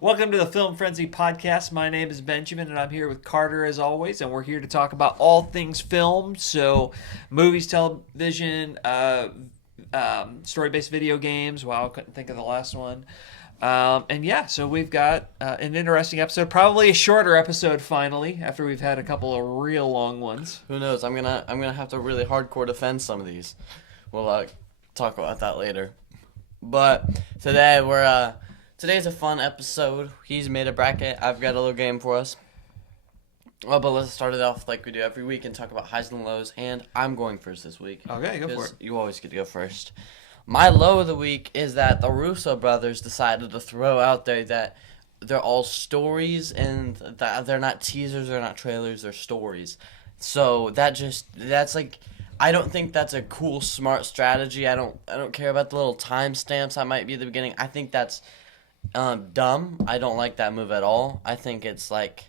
Welcome to the Film Frenzy podcast. My name is Benjamin, and I'm here with Carter as always, and we're here to talk about all things film. So, movies, television, story-based video games. Wow, I couldn't think of the last one. So we've got an interesting episode, probably a shorter episode finally, after we've had a couple of real long ones. Who knows? I'm gonna have to really hardcore defend some of these. We'll talk about that later. But today's a fun episode. He's made a bracket. I've got a little game for us. Well, but let's start it off like we do every week and talk about highs and lows. And I'm going first this week. Okay, go for it. You always get to go first. My low of the week is that the Russo brothers decided to throw out there that they're all stories and that they're not teasers, they're not trailers, they're stories. So that's like, I don't think that's a cool, smart strategy. I don't care about the little timestamps that might be at the beginning. I think that's dumb. I don't like that move at all. I think it's like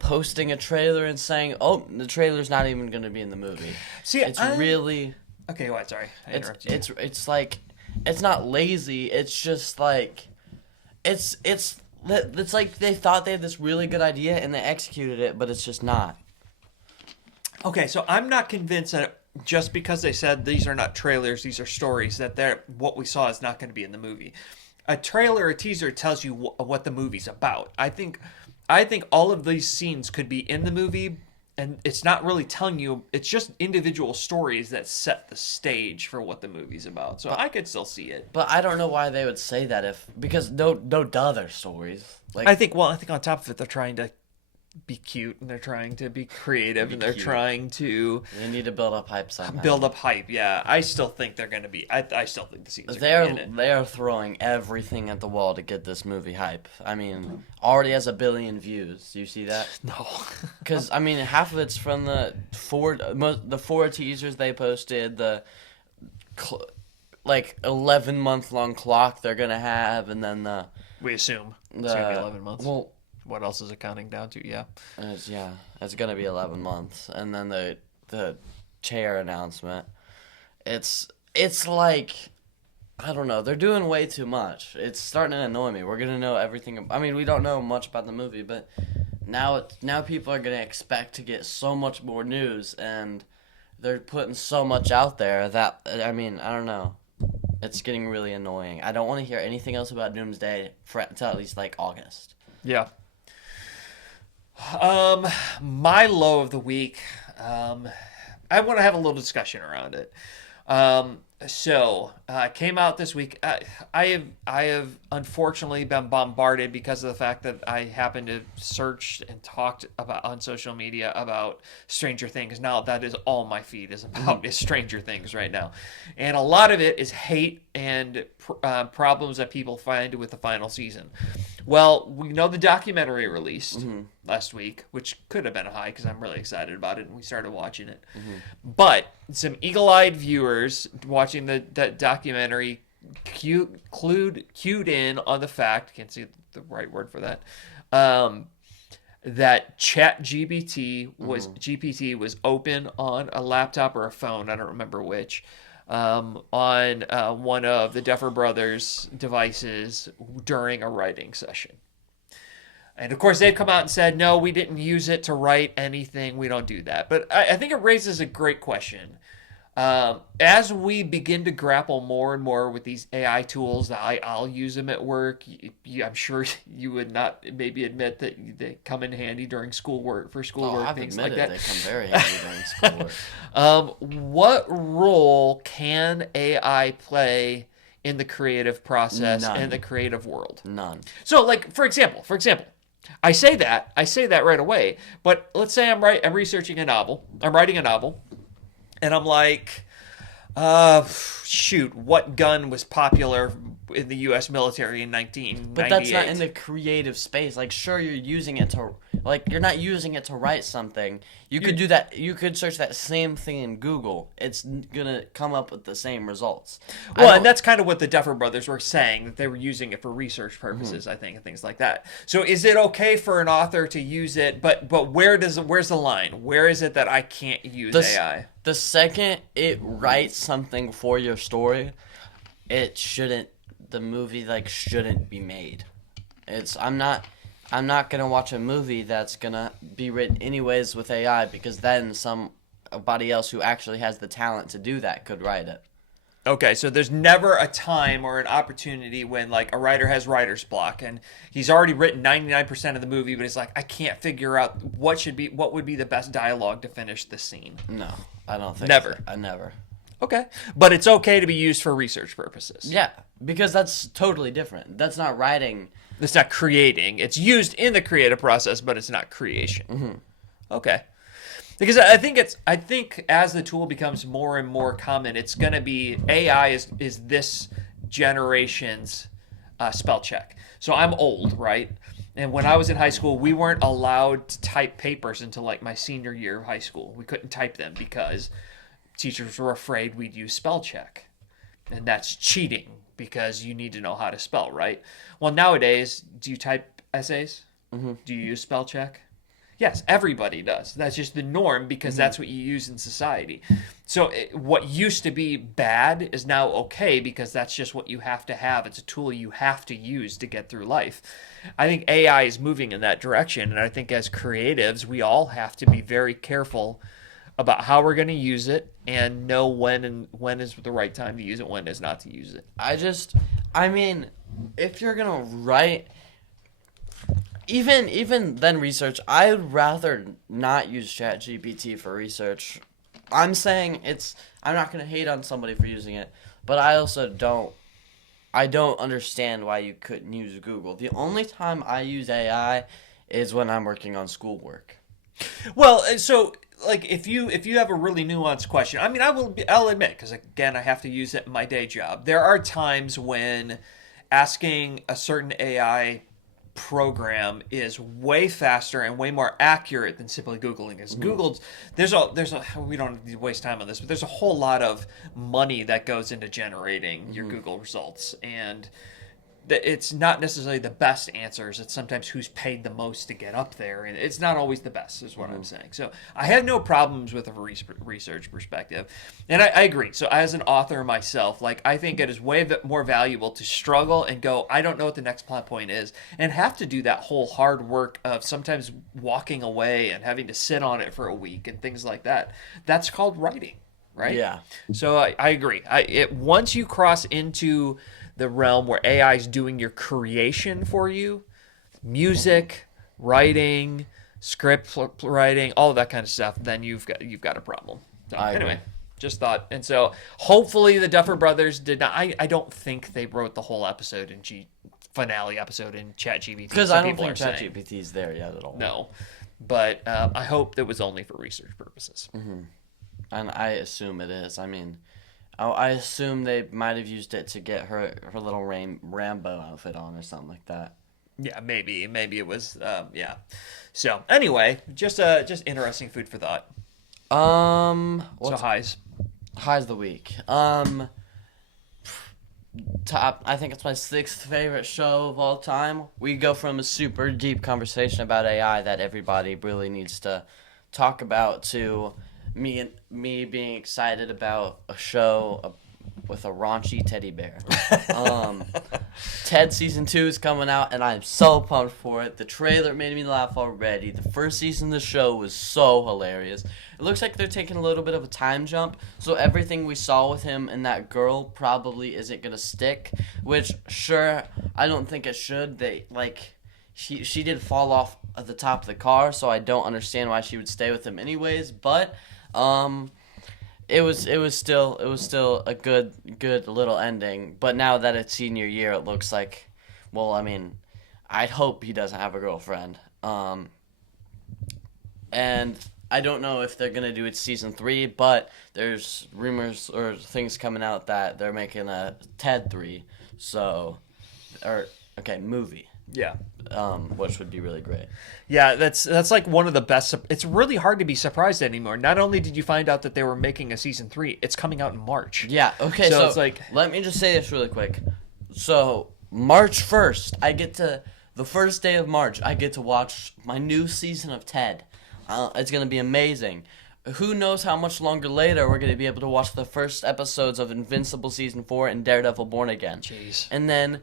posting a trailer and saying, "Oh, the trailer's not even going to be in the movie." See, really. Okay, what? Sorry, I interrupted you. It's like, it's not lazy. It's just like, it's like they thought they had this really good idea and they executed it, but it's just not. Okay, so I'm not convinced that just because they said these are not trailers, these are stories, that what we saw is not going to be in the movie. A trailer, a teaser tells you what the movie's about. I think all of these scenes could be in the movie, and it's not really telling you. It's just individual stories that set the stage for what the movie's about. So I could still see it. But I don't know why they would say that because no duh, they're stories. Like, I think on top of it, they're trying to be cute and they're trying to be creative and they're trying to they need to build up hype somehow. Build up hype, yeah. I still think they're going to be. I still think the scenes are going to be in it. They are throwing everything at the wall to get this movie hype. I mean, already has 1 billion views. Do you see that? No. Because I mean, half of it's from the four teasers they posted, the 11-month long clock they're gonna have, and then we assume it's gonna be 11 months. Well, what else is it counting down to? Yeah. It's gonna be 11 months, and then the chair announcement. It's like, I don't know. They're doing way too much. It's starting to annoy me. We're gonna know everything. I mean, we don't know much about the movie, but now people are gonna expect to get so much more news, and they're putting so much out there that, I mean, I don't know. It's getting really annoying. I don't want to hear anything else about Doomsday until at least like August. Yeah. My low of the week, I want to have a little discussion around it. Came out this week. I have unfortunately been bombarded because of the fact that I happened to search and talked about on social media about Stranger Things. Now that is all my feed is about is Stranger Things right now, and a lot of it is hate and problems that people find with the final season. Well, we know the documentary released last week, which could have been a high because I'm really excited about it and we started watching it. But some eagle-eyed viewers watching the documentary cued in on the fact, can't see the right word for that, that GPT was open on a laptop or a phone, I don't remember which, on one of the Duffer Brothers' devices during a writing session. And, of course, they've come out and said, no, we didn't use it to write anything. We don't do that. But I think it raises a great question. As we begin to grapple more and more with these AI tools, I'll use them at work. I'm sure you would not maybe admit that they come in handy during schoolwork, things like that. They come very handy during schoolwork. What role can AI play in the creative process and the creative world? None. So, like, for example, I say that right away, but let's say I'm writing a novel, and I'm like, what gun was popular in the U.S. military in 1998? But that's not in the creative space. Like, sure, you're using it to, like, you're not using it to write something. You could do that. You could search that same thing in Google. It's gonna come up with the same results. Well, and that's kind of what the Duffer Brothers were saying, that they were using it for research purposes, I think, and things like that. So, is it okay for an author to use it? But where's the line? Where is it that I can't use AI? The second it writes something for your story, the movie shouldn't be made. I'm not gonna watch a movie that's gonna be written anyways with AI, because then somebody else who actually has the talent to do that could write it. Okay, so there's never a time or an opportunity when like a writer has writer's block and he's already written 99% of the movie, but he's like, I can't figure out what would be the best dialogue to finish this scene. No, I don't think Never. So. I never. Okay, but it's okay to be used for research purposes. Yeah, because that's totally different. That's not writing. It's not creating. It's used in the creative process, but it's not creation. Mm-hmm. Okay. Because I think as the tool becomes more and more common, it's going to be AI is this generation's spell check. So I'm old, right? And when I was in high school, we weren't allowed to type papers until like my senior year of high school. We couldn't type them because teachers were afraid we'd use spell check. And that's cheating because you need to know how to spell, right? Well, nowadays, do you type essays? Mm-hmm. Do you use spell check? Yes, everybody does. That's just the norm because that's what you use in society. So what used to be bad is now okay because that's just what you have to have. It's a tool you have to use to get through life. I think AI is moving in that direction, and I think as creatives, we all have to be very careful about how we're going to use it and know when is the right time to use it, when is not to use it. I mean, if you're gonna write. Even then research, I'd rather not use ChatGPT for research. I'm not going to hate on somebody for using it, but I also don't understand why you couldn't use Google. The only time I use AI is when I'm working on schoolwork. Well, so like if you have a really nuanced question, I mean, I'll admit, because again, I have to use it in my day job. There are times when asking a certain AI program is way faster and way more accurate than simply Googling. Because Google's there's a we don't need to waste time on this, but there's a whole lot of money that goes into generating your Google results, and it's not necessarily the best answers. It's sometimes who's paid the most to get up there, and it's not always the best, is what I'm saying. So I have no problems with a research perspective, and I agree. So as an author myself, like I think it is way more valuable to struggle and go, I don't know what the next plot point is, and have to do that whole hard work of sometimes walking away and having to sit on it for a week and things like that. That's called writing, right? Yeah. So I agree. Once you cross into the realm where AI is doing your creation for you, music, writing, script writing, all of that kind of stuff, then you've got a problem. So anyway, just thought. And so hopefully the Duffer Brothers did not. I don't think they wrote the whole episode in finale episode in ChatGPT. Because I don't think ChatGPT is there yet at all. No, but I hope that was only for research purposes. Mm-hmm. And I assume it is. I mean, I assume they might have used it to get her little Rambo outfit on or something like that. Yeah, maybe it was. Yeah. So anyway, just interesting food for thought. So highs of the week. Top. I think it's my 6th favorite show of all time. We go from a super deep conversation about AI that everybody really needs to talk about to me being excited about a show with a raunchy teddy bear. Ted season 2 is coming out, and I'm so pumped for it. The trailer made me laugh already. The first season of the show was so hilarious. It looks like they're taking a little bit of a time jump, so everything we saw with him and that girl probably isn't gonna stick. Which, sure, I don't think it should. She did fall off at the top of the car, so I don't understand why she would stay with him anyways. But it was still a good little ending. But now that it's senior year, it looks like, well, I mean, I'd hope he doesn't have a girlfriend. And I don't know if they're gonna do it season 3, but there's rumors or things coming out that they're making a Ted 3, movie. Yeah. Which would be really great. Yeah, that's like one of the best. It's really hard to be surprised anymore. Not only did you find out that they were making a season 3, it's coming out in March. Yeah. Okay. So it's like, let me just say this really quick. So March 1st, the first day of March, I get to watch my new season of Ted. It's gonna be amazing. who knows how much longer later we're going to be able to watch the first episodes of Invincible Season 4 and Daredevil Born Again. Jeez. And then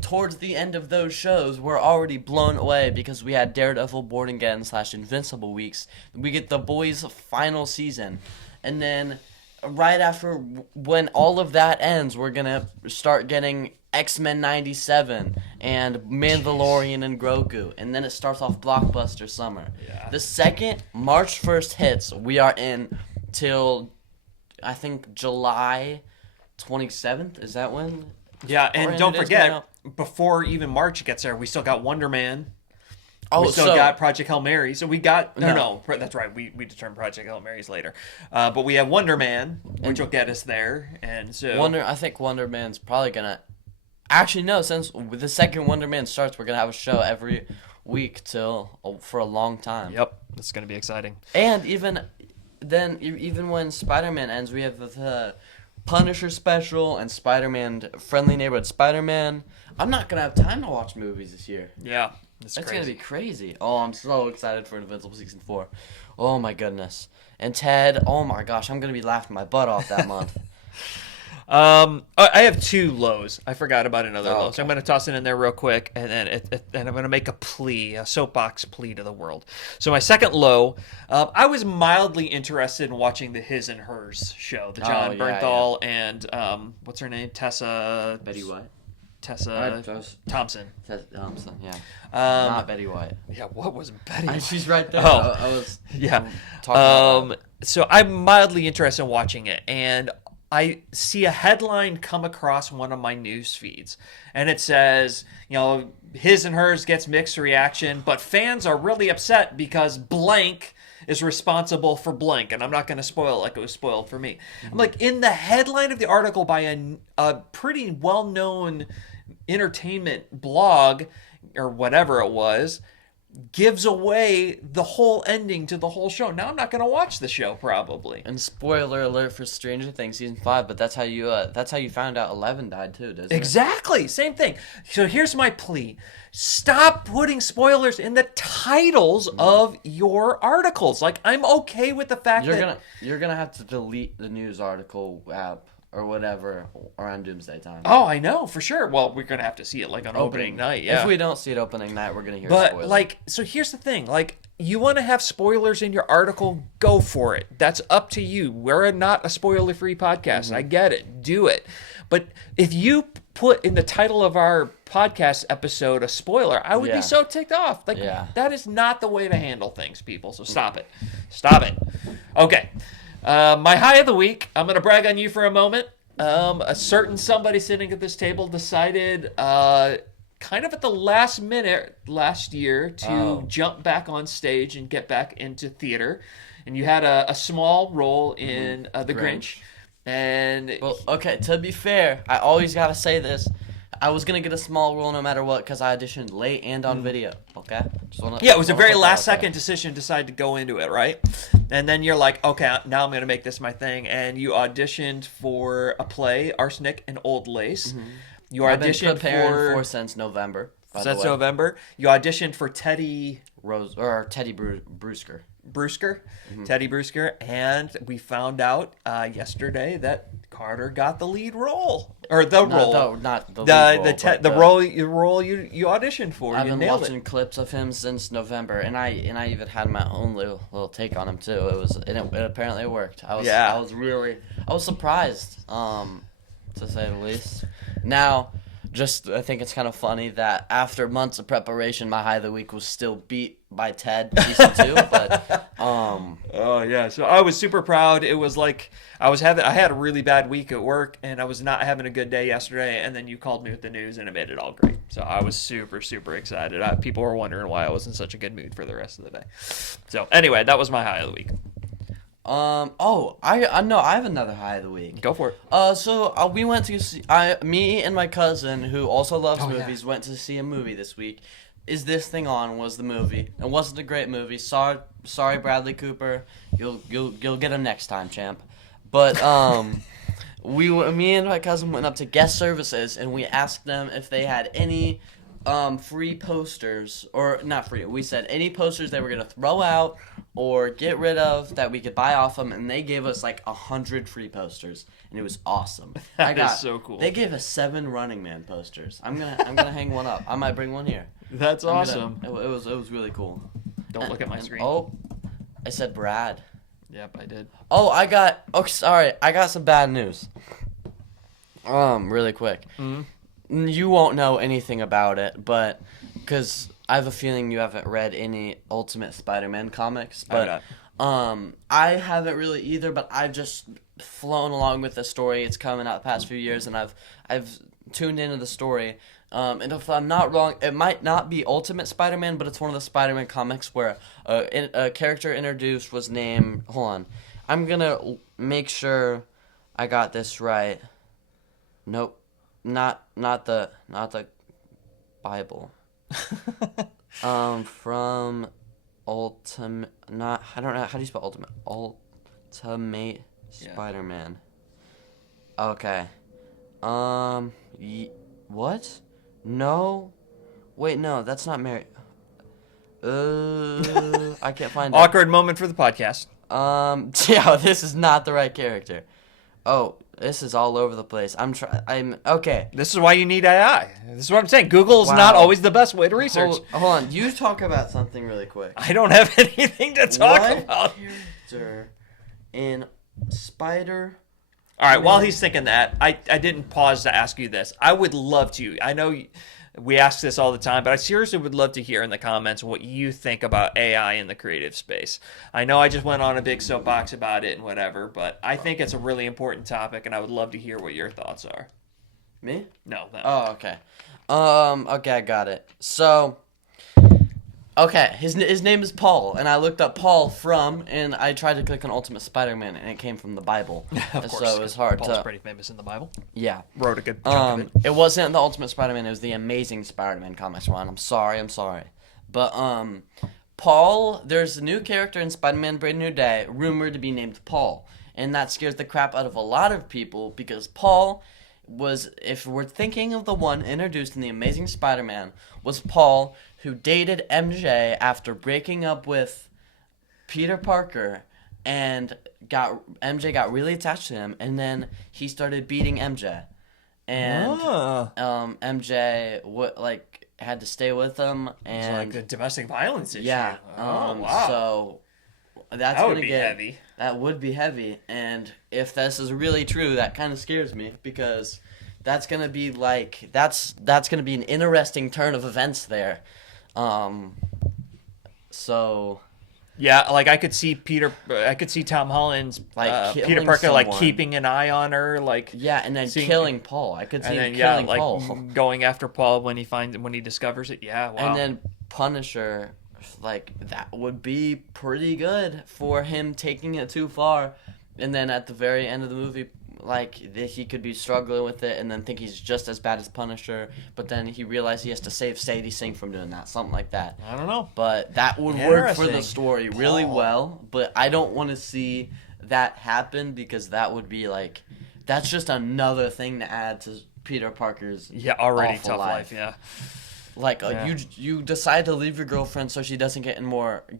towards the end of those shows, we're already blown away because we had Daredevil Born Again / Invincible weeks. We get The Boys' final season. And then right after, when all of that ends, we're going to start getting X-Men 97 and Mandalorian and Grogu, and then it starts off blockbuster summer. Yeah. The second March 1st hits, we are in till I think July 27th. Is that when? Yeah, and don't it is right forget, now? before even March gets there, we still got Wonder Man. Oh, We still so got Project Hail Mary. So we got... No. No, that's right. We determined Project Hail Mary's later. But we have Wonder Man, which will get us there. And so... I think Wonder Man's probably gonna. Actually, no. Since the second Wonder Man starts, we're gonna have a show every week for a long time. Yep, it's going to be exciting. And even when Spider-Man ends, we have the Punisher special and Spider-Man Friendly Neighborhood Spider-Man. I'm not gonna have time to watch movies this year. Yeah, it's That's crazy. gonna be crazy. Oh, I'm so excited for Invincible Season 4. Oh my goodness. And Ted, oh my gosh, I'm gonna be laughing my butt off that month. I have two lows. I forgot about another low, okay. so I'm going to toss it in there real quick, and then and I'm going to make a soapbox plea to the world. So my second low, I was mildly interested in watching the His and Hers show, the John Bernthal and what's her name, Tessa White. Thompson. Tessa Thompson, yeah. Not Betty White. Yeah, what was Betty? She's right there. Oh. I was Yeah. talking about So I'm mildly interested in watching it, and I see a headline come across one of my news feeds, and it says, His and Hers gets mixed reaction, but fans are really upset because blank is responsible for blank, and I'm not going to spoil it like it was spoiled for me. I'm like, in the headline of the article by a pretty well-known entertainment blog, or whatever it was, gives away the whole ending to the whole show. Now I'm not going to watch the show probably. And spoiler alert for Stranger Things season 5, but that's how you found out 11 died too, doesn't it? Exactly, same thing. So here's my plea: stop putting spoilers in the titles of your articles. Like, I'm okay with the fact you're gonna have to delete the news article app or whatever around Doomsday time. Oh, I know for sure. Well, we're gonna have to see it like on opening night. Yeah. If we don't see it opening night, we're gonna hear. But spoilers. so here's the thing: you want to have spoilers in your article, go for it. That's up to you. We're not a spoiler-free podcast. I get it. Do it. But if you put in the title of our podcast episode a spoiler, I would be so ticked off. That is not the way to handle things, people. So stop it. Stop it. Okay. My high of the week, I'm going to brag on you for a moment. A certain somebody sitting at this table decided kind of at the last minute last year to jump back on stage and get back into theater. And you had a small role in The Grinch. And well, okay, to be fair, I always got to say this. I was going to get a small role no matter what because I auditioned late and on video, okay? It was a very last-second decision to decide to go into it, right? And then you're like, okay, now I'm going to make this my thing. And you auditioned for a play, Arsenic and Old Lace. You I've been auditioned preparing for since November. Since November. You auditioned for Teddy Bruscher. Teddy Bruscher, and we found out yesterday that Carter got the lead role, or the role, no, not the lead role, the role you auditioned for. I've been been watching clips of him since November, and I even had my own little take on him too. It apparently worked. I was surprised, to say the least. Now, I think it's kind of funny that after months of preparation, my high of the week was still beat by Ted season 2, but Oh yeah, so I was super proud. It was like I had a really bad week at work, and I was not having a good day yesterday, and then you called me with the news, and it made it all great. So I was super, super excited. People were wondering why I was in such a good mood for the rest of the day. So anyway, that was my high of the week. I know I have another high of the week. Go for it. So we went to see. Me and my cousin, who also loves movies, went to see a movie this week. Is This Thing On was the movie. It wasn't a great movie. Sorry, Bradley Cooper. You'll get him next time, champ. But me and my cousin went up to guest services and we asked them if they had any free posters, or not free. We said any posters they were gonna throw out or get rid of that we could buy off them, and they gave us like 100 free posters, and it was awesome. That is so cool. They gave us 7 Running Man posters. I'm gonna hang one up. I might bring one here. That's awesome. It was really cool. Don't look at my screen. Oh, I said Brad. Yep, I did. Oh, sorry. I got some bad news. Really quick. Mm-hmm. You won't know anything about it, but because I have a feeling you haven't read any Ultimate Spider-Man comics, but I haven't really either. But I've just flown along with the story. It's coming out the past few years, and I've tuned into the story. And if I'm not wrong, it might not be Ultimate Spider-Man, but it's one of the Spider-Man comics where a character introduced was named. Hold on, I'm gonna make sure I got this right. Nope, not the Bible. From Ultimate. I don't know how do you spell Ultimate. Ultimate Spider-Man. Okay. What? No. Wait, no, that's not Mary. I can't find it. Awkward moment for the podcast. Yeah, this is not the right character. Oh, this is all over the place. I'm okay. This is why you need AI. This is what I'm saying. Google's not always the best way to research. Hold on. You talk about something really quick. I don't have anything to talk about. What character in Spider... All right, while he's thinking that, I didn't pause to ask you this. I would love to. I know we ask this all the time, but I seriously would love to hear in the comments what you think about AI in the creative space. I know I just went on a big soapbox about it and whatever, but I think it's a really important topic, and I would love to hear what your thoughts are. Me? No. Oh, okay. Okay, I got it. So... Okay, his name is Paul, and I looked up Paul from, and I tried to click on Ultimate Spider-Man, and it came from the Bible. Of course, so it was hard Paul's pretty famous in the Bible. Yeah. Wrote a good chunk of it. It wasn't the Ultimate Spider-Man, it was the Amazing Spider-Man comics one. I'm sorry. But, Paul, there's a new character in Spider-Man Brave New Day, rumored to be named Paul, and that scares the crap out of a lot of people, because Paul was, if we're thinking of the one introduced in the Amazing Spider-Man, was Paul, who dated MJ after breaking up with Peter Parker, and MJ got really attached to him, and then he started beating MJ, and MJ had to stay with him, and it's like a domestic violence issue. Yeah. Wow. So that would be heavy. That would be heavy, and if this is really true, that kind of scares me because that's gonna be that's gonna be an interesting turn of events there. So yeah, I could see Tom Holland's Peter Parker keeping an eye on her, and then killing Paul. I could see him killing Paul, going after Paul when he discovers it. Yeah, wow. And then Punisher, that would be pretty good for him taking it too far, and then at the very end of the movie, he could be struggling with it and then think he's just as bad as Punisher, but then he realized he has to save Sadie Sink from doing that, something like that. I don't know. But that would work for the story really well, but I don't want to see that happen because that would be that's just another thing to add to Peter Parker's already awful tough life, yeah. You decide to leave your girlfriend so she doesn't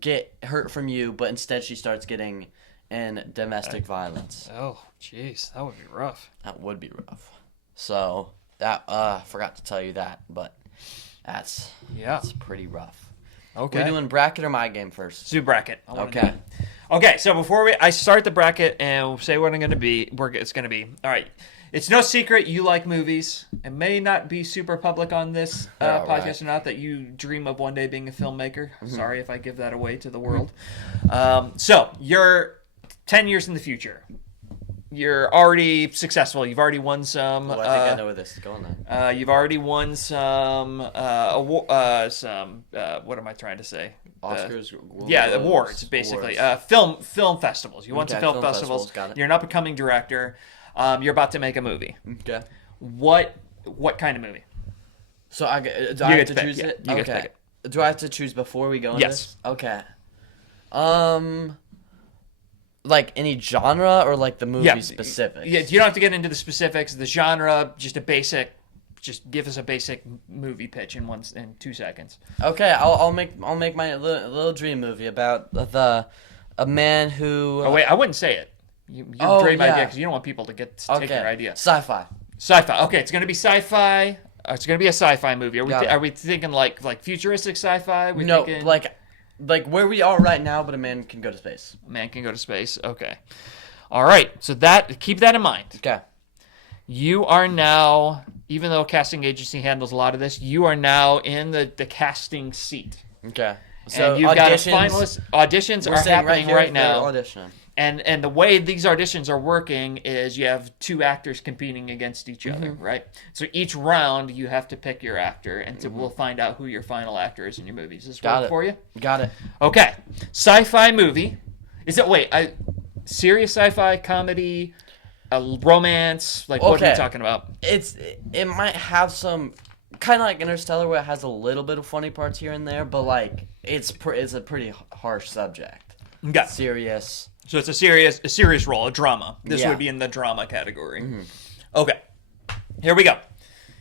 get hurt from you, but instead she starts getting in domestic violence. Oh, jeez, that would be rough. That would be rough. So I forgot to tell you that, but that's pretty rough. Okay. We doing bracket or my game first? Let's do bracket. Okay. Okay, so before I start the bracket and we'll say what it's going to be. All right. It's no secret you like movies. It may not be super public on this podcast or not that you dream of one day being a filmmaker. Mm-hmm. Sorry if I give that away to the world. So you're 10 years in the future. You're already successful. You've already won some. Well, I think I know where this is going then. You've already won some. What am I trying to say? Oscars. Awards basically. Film festivals. You went to film festivals. Got it. You're an up and coming director. You're about to make a movie. Okay. What kind of movie? So do I have to choose it? You get to pick it. Do I have to choose before we go into this? Okay. Any genre or the movie specific? Yeah, you don't have to get into the specifics. The genre, just a basic just give us a basic movie pitch in 2 seconds. Okay, I'll make my little dream movie about a man who. Oh wait, I wouldn't say it. Your dream idea, because you don't want people to take your idea. Sci-fi. Sci-fi. Okay, it's gonna be sci-fi. It's gonna be a sci-fi movie. Are we thinking like futuristic sci-fi? Thinking... like where we are right now, but a man can go to space. A man can go to space. Okay. All right. So keep that in mind. Okay. You are now, even though a casting agency handles a lot of this, you are now in the casting seat. Okay. So and you've got a finalist. Auditions are happening right now. Auditioning. And the way these auditions are working is you have 2 actors competing against each other, right? So each round you have to pick your actor, and so we'll find out who your final actor is in your movie. Does this work for you? Got it. Okay. Sci-fi movie. Is it serious sci-fi, comedy, a romance? Like what are you talking about? It might have some kind of like Interstellar, where it has a little bit of funny parts here and there, but like it's a pretty harsh subject. Okay. Serious. So it's a serious role, a drama. This would be in the drama category. Okay. Here we go.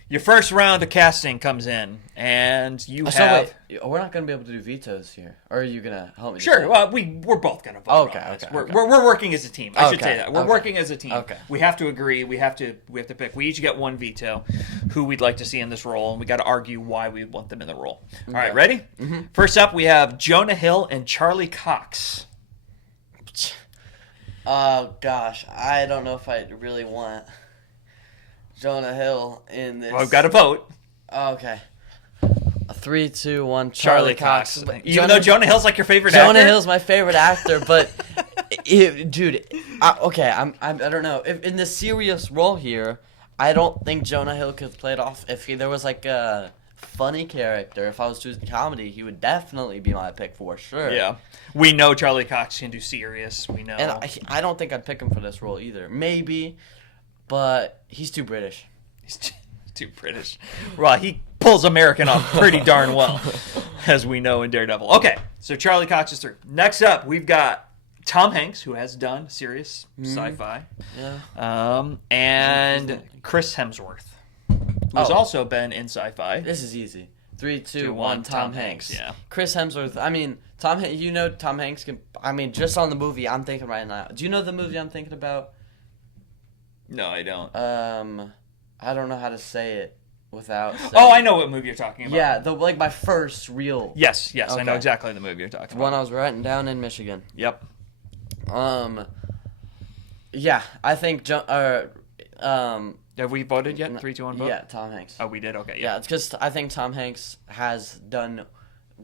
Your first round of casting comes in, and you have... Wait, we're not going to be able to do vetoes here. Or are you going to help me? Sure. Well, we're both going to vote. Okay. We're working as a team. I should say that. We're working as a team. Okay. We have to agree. We have to pick. We each get 1 veto who we'd like to see in this role, and we got to argue why we want them in the role. All right, ready? First up, we have Jonah Hill and Charlie Cox. Oh, gosh. I don't know if I really want Jonah Hill in this. Well, we've got to vote. Okay. 3, 2, 1. Charlie Cox. Even though Jonah Hill's like your favorite actor? Jonah Hill's my favorite actor, but... dude, I don't know. In the serious role here, I don't think Jonah Hill could play it off. If there was like a funny character, if I was choosing comedy, he would definitely be my pick for sure. Yeah. We know Charlie Cox can do serious. We know. And I don't think I'd pick him for this role either. Maybe, but he's too British. He's too British. Well, he pulls American off pretty darn well, as we know in Daredevil. Okay, so Charlie Cox is through. Next up, we've got Tom Hanks, who has done serious sci-fi. Yeah. And Chris Hemsworth, who's also been in sci-fi. This is easy. 3, 2, 1. Tom Hanks. Yeah. Chris Hemsworth. I mean, Tom Hanks can. I mean, just on the movie I'm thinking right now. Do you know the movie I'm thinking about? No, I don't. I don't know how to say it without saying I know what movie you're talking about. Yeah, my first real. Yes, okay. I know exactly the movie you're talking about. One I was writing down in Michigan. Yep. Yeah, I think have we voted yet? 3, 2, 1 vote? Yeah, Tom Hanks. Oh, we did? Okay, Yeah, it's because I think Tom Hanks has done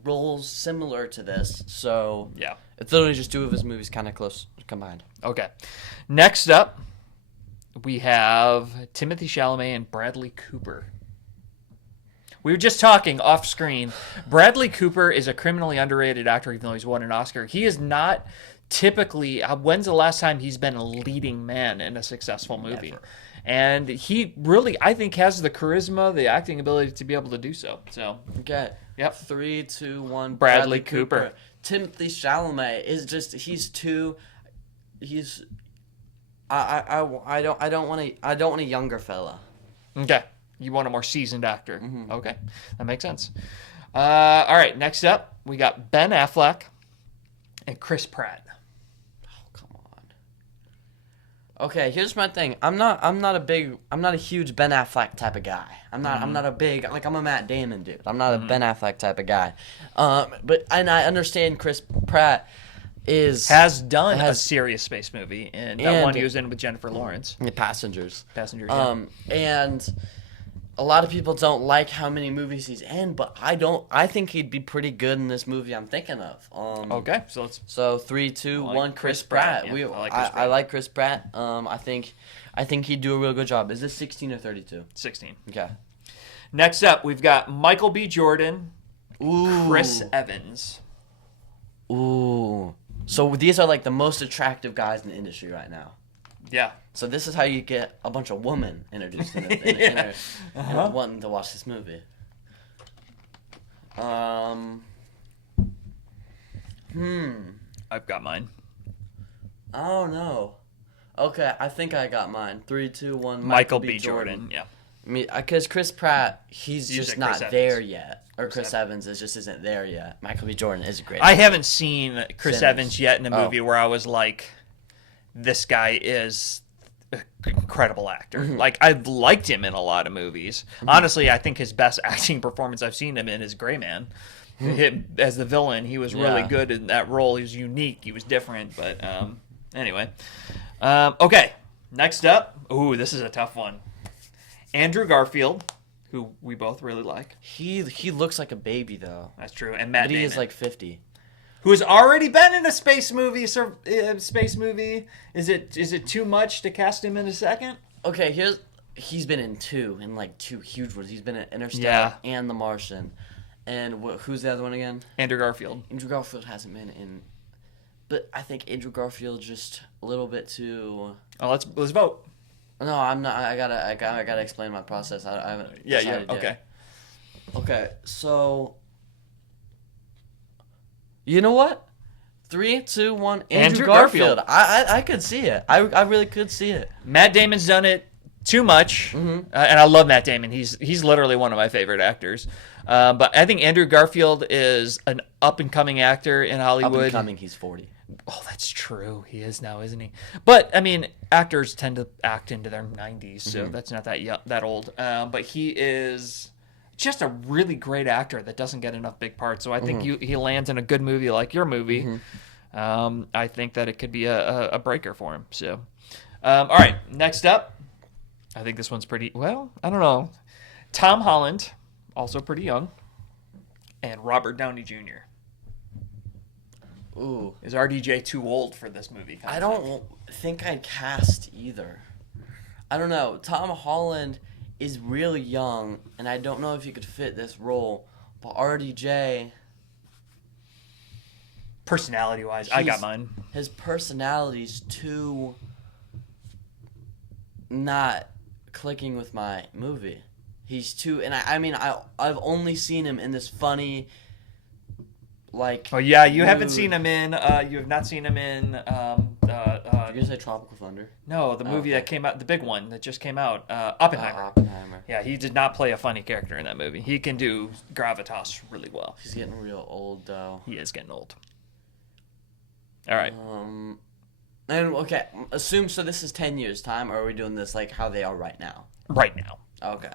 roles similar to this, so yeah, it's literally just 2 of his movies kind of close combined. Okay. Next up, we have Timothy Chalamet and Bradley Cooper. We were just talking off screen. Bradley Cooper is a criminally underrated actor, even though he's won an Oscar. He is not typically... when's the last time he's been a leading man in a successful movie? Never. And he really, I think, has the charisma, the acting ability to be able to do so. So, okay. Yep. 3, 2, 1. Bradley Cooper. Timothy Chalamet is just I don't want a younger fella. Okay. You want a more seasoned actor. Mm-hmm. Okay. That makes sense. All right. Next up, we got Ben Affleck and Chris Pratt. Okay, here's my thing. I'm not a huge Ben Affleck type of guy. I'm not a big, like, I'm a Matt Damon dude. I'm not a Ben Affleck type of guy. But I understand Chris Pratt has done a serious space movie, and that one he was in with Jennifer Lawrence. Passengers. Yeah. And a lot of people don't like how many movies he's in, but I think he'd be pretty good in this movie I'm thinking of. Okay, so 3, 2, 1. Chris Pratt. Yeah, I like Chris Pratt. I think he'd do a real good job. Is this 16 or 32? 16. Okay. Next up, we've got Michael B. Jordan, Ooh. Chris Evans. Ooh. So these are like the most attractive guys in the industry right now. Yeah. So this is how you get a bunch of women introduced in wanting to watch this movie. I've got mine. Oh no. Okay, I think I got mine. 3, 2, 1. Michael B. Jordan. Yeah. Because Chris Pratt, he's You just said not Chris there Evans. yet. Or Chris Evans just isn't there yet. Michael B. Jordan is a great I actor. haven't seen Chris Sinners. Evans yet in a movie Oh. where I was like, this guy is an incredible actor. Mm-hmm. Like, I've liked him in a lot of movies. Honestly, I think his best acting performance I've seen him in is Gray Man. As the villain, he was really Yeah. good in that role. He was unique. He was different. But anyway. Okay, next up. Ooh, this is a tough one. Andrew Garfield, who we both really like. He looks like a baby, though. That's true. And Matt But he Damon, is like 50. who has already been in a space movie. Space movie. Is it too much to cast him in a second? Okay, he's been in two huge ones. He's been in Interstellar Yeah. and The Martian. And who's the other one again? Andrew Garfield. Andrew Garfield hasn't been in, but I think Andrew Garfield just a little bit too. Oh, let's vote. No, I'm not. I gotta explain my process. I haven't. Yeah. decided yet. Okay. Okay, so you know what? 3, 2, 1. Andrew Garfield. Garfield. I could see it. I really could see it. Matt Damon's done it too much, and I love Matt Damon. He's literally one of my favorite actors. But I think Andrew Garfield is an up and coming actor in Hollywood. Up and coming. He's 40. Oh, that's true. He is now, isn't he? But I mean, actors tend to act into their 90s, so that's not that old. But he is just a really great actor that doesn't get enough big parts. So I think he lands in a good movie like your movie. I think that it could be a breaker for him. So, all right, next up. I think this one's pretty, well, I don't know. Tom Holland, also pretty young, and Robert Downey Jr. Ooh. Is RDJ too old for this movie? I don't think I'd cast either. I don't know. Tom Holland is really young, and I don't know if he could fit this role. But RDJ, Personality-wise, I got mine. his personality's too not clicking with my movie. He's too, and I've only seen him in this funny, like. Oh yeah, you haven't mood. seen him in. You have not seen him in. You're gonna say Tropical Thunder? No, the movie okay. that came out, the big one that just came out, Oppenheimer. Oppenheimer. Yeah, he did not play a funny character in that movie. He can do gravitas really well. He's getting real old though. He is getting old. All right. And okay, assume so. This is 10 years time, or are we doing this like how they are right now? Right now. Okay.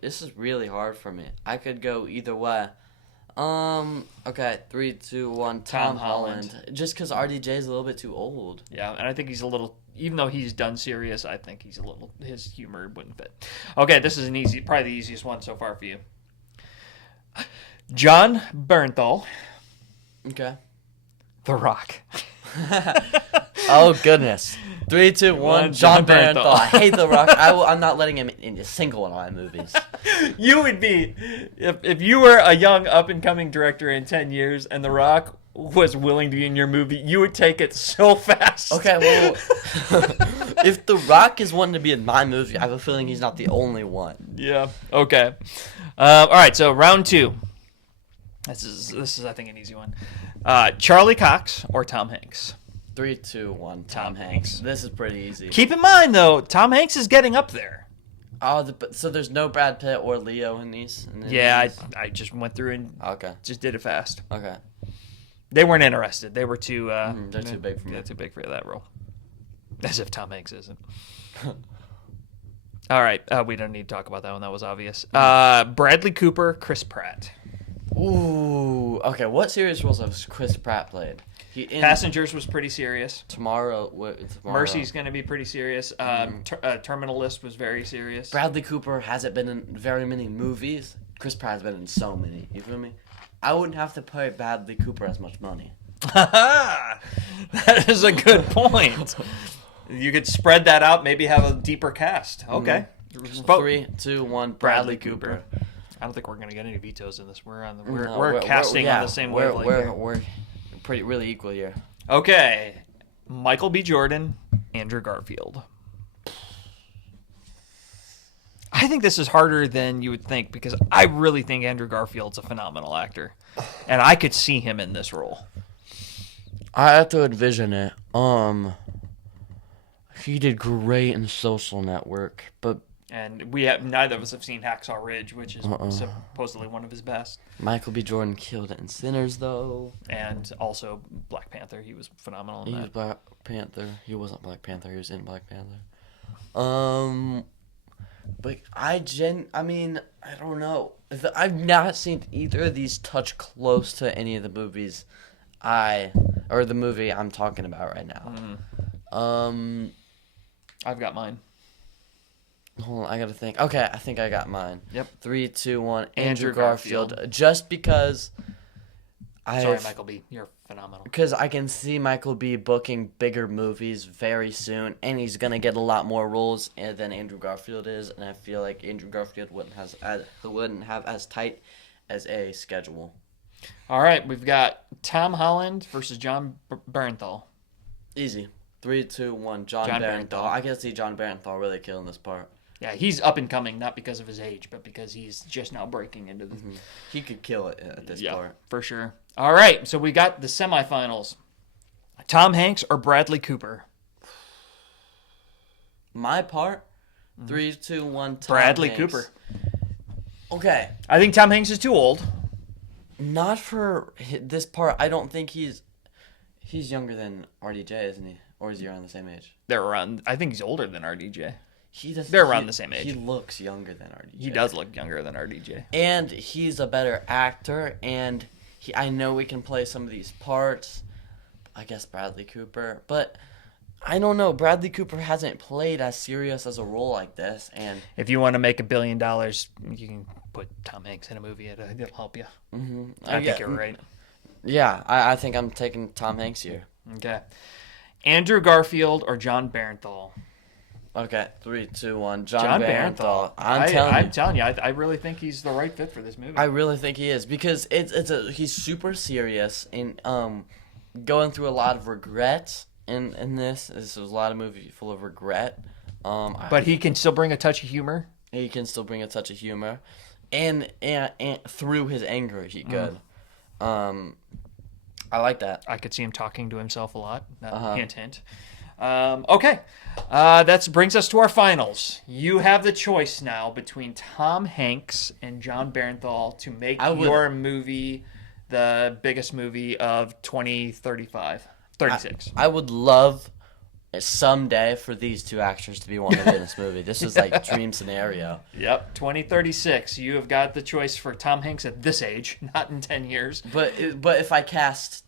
This is really hard for me. I could go either way. Okay, 3, 2, 1. Tom Holland. Just because RDJ is a little bit too old. Yeah, and I think he's a little, even though he's done serious, I think he's a little, his humor wouldn't fit. Okay, this is probably the easiest one so far for you. John Bernthal, Okay. The Rock. Oh goodness. 3, 2, 1. John Bernthal. Bernthal. I hate The Rock. I'm not letting him in a single one of my movies. You would be, if you were a young up and coming director in 10 years and The Rock was willing to be in your movie, you would take it so fast. Okay, well, if The Rock is wanting to be in my movie, I have a feeling he's not the only one. Yeah. Okay. All right. So round 2. This is I think an easy one. Charlie Cox or Tom Hanks. 3, 2, 1. Tom Hanks. This is pretty easy. Keep in mind though, Tom Hanks is getting up there. Oh, so there's no Brad Pitt or Leo in these? Yeah, I just went through and Okay. just did it fast. Okay. They weren't interested. They were too. They're too big for me. They're too big for that role. As if Tom Hanks isn't. All right, we don't need to talk about that one. That was obvious. Bradley Cooper, Chris Pratt. Ooh. Okay, what serious roles has Chris Pratt played? Passengers was pretty serious. Tomorrow. Mercy's going to be pretty serious. Terminal List was very serious. Bradley Cooper hasn't been in very many movies. Chris Pratt's been in so many. You feel me? I wouldn't have to pay Bradley Cooper as much money. That is a good point. You could spread that out, maybe have a deeper cast. Okay. 3, 2, 1. Bradley Cooper. I don't think we're going to get any vetoes in this. We're No, casting on the same wavelength. We're pretty really equal here. Okay. Michael B. Jordan, Andrew Garfield. I think this is harder than you would think because I really think Andrew Garfield's a phenomenal actor. And I could see him in this role. I have to envision it. He did great in Social Network, but And we have neither of us have seen Hacksaw Ridge, which is Uh-uh. supposedly one of his best. Michael B. Jordan killed it in Sinners, though. And also Black Panther, he was phenomenal in He that. was Black Panther. He wasn't Black Panther. He was in Black Panther. But I mean, I don't know. I've not seen either of these touch close to any of the movies or the movie I'm talking about right now. Mm-hmm. I've got mine. Hold on, I gotta think. Okay, I think I got mine. Yep. 3, 2, 1. Andrew Andrew Garfield. Garfield. Just because Sorry, Michael B. You're phenomenal. Because I can see Michael B. booking bigger movies very soon, and he's gonna get a lot more roles than Andrew Garfield is, and I feel like Andrew Garfield wouldn't have as tight as a schedule. All right, we've got Tom Holland versus John Bernthal. Easy. 3, 2, 1. John Bernthal. Bernthal. I can see John Bernthal really killing this part. Yeah, he's up and coming, not because of his age, but because he's just now breaking into the... He could kill it at this part. For sure. All right, so we got the semifinals. Tom Hanks or Bradley Cooper? My part? 3, 2, 1. Tom Bradley Hanks. Cooper. Okay. I think Tom Hanks is too old. Not for this part. I don't think he's younger than RDJ, isn't he? Or is he around the same age? They're around... I think he's older than RDJ. They're around the same age. He looks younger than RDJ. He does look younger than RDJ. And he's a better actor, and I know he can play some of these parts. I guess Bradley Cooper. But I don't know. Bradley Cooper hasn't played as serious as a role like this. And if you want to make $1 billion, you can put Tom Hanks in a movie. It'll help you. Mm-hmm. I think you're right. Yeah, I think I'm taking Tom Hanks here. Okay. Andrew Garfield or John Bernthal? Okay, 3, 2, 1. John Bernthal. I'm telling you, I really think he's the right fit for this movie. I really think he is because he's super serious and going through a lot of regret in this. This is a lot of movie full of regret. But he can still bring a touch of humor. He can still bring a touch of humor, and through his anger, he could. I like that. I could see him talking to himself a lot. Hint, hint. Okay. That brings us to our finals. You have the choice now between Tom Hanks and John Bernthal to make your movie the biggest movie of 2035. 36. I would love someday for these two actors to be one in this movie. This is like dream scenario. Yep, 2036. You have got the choice for Tom Hanks at this age, not in 10 years. But if I cast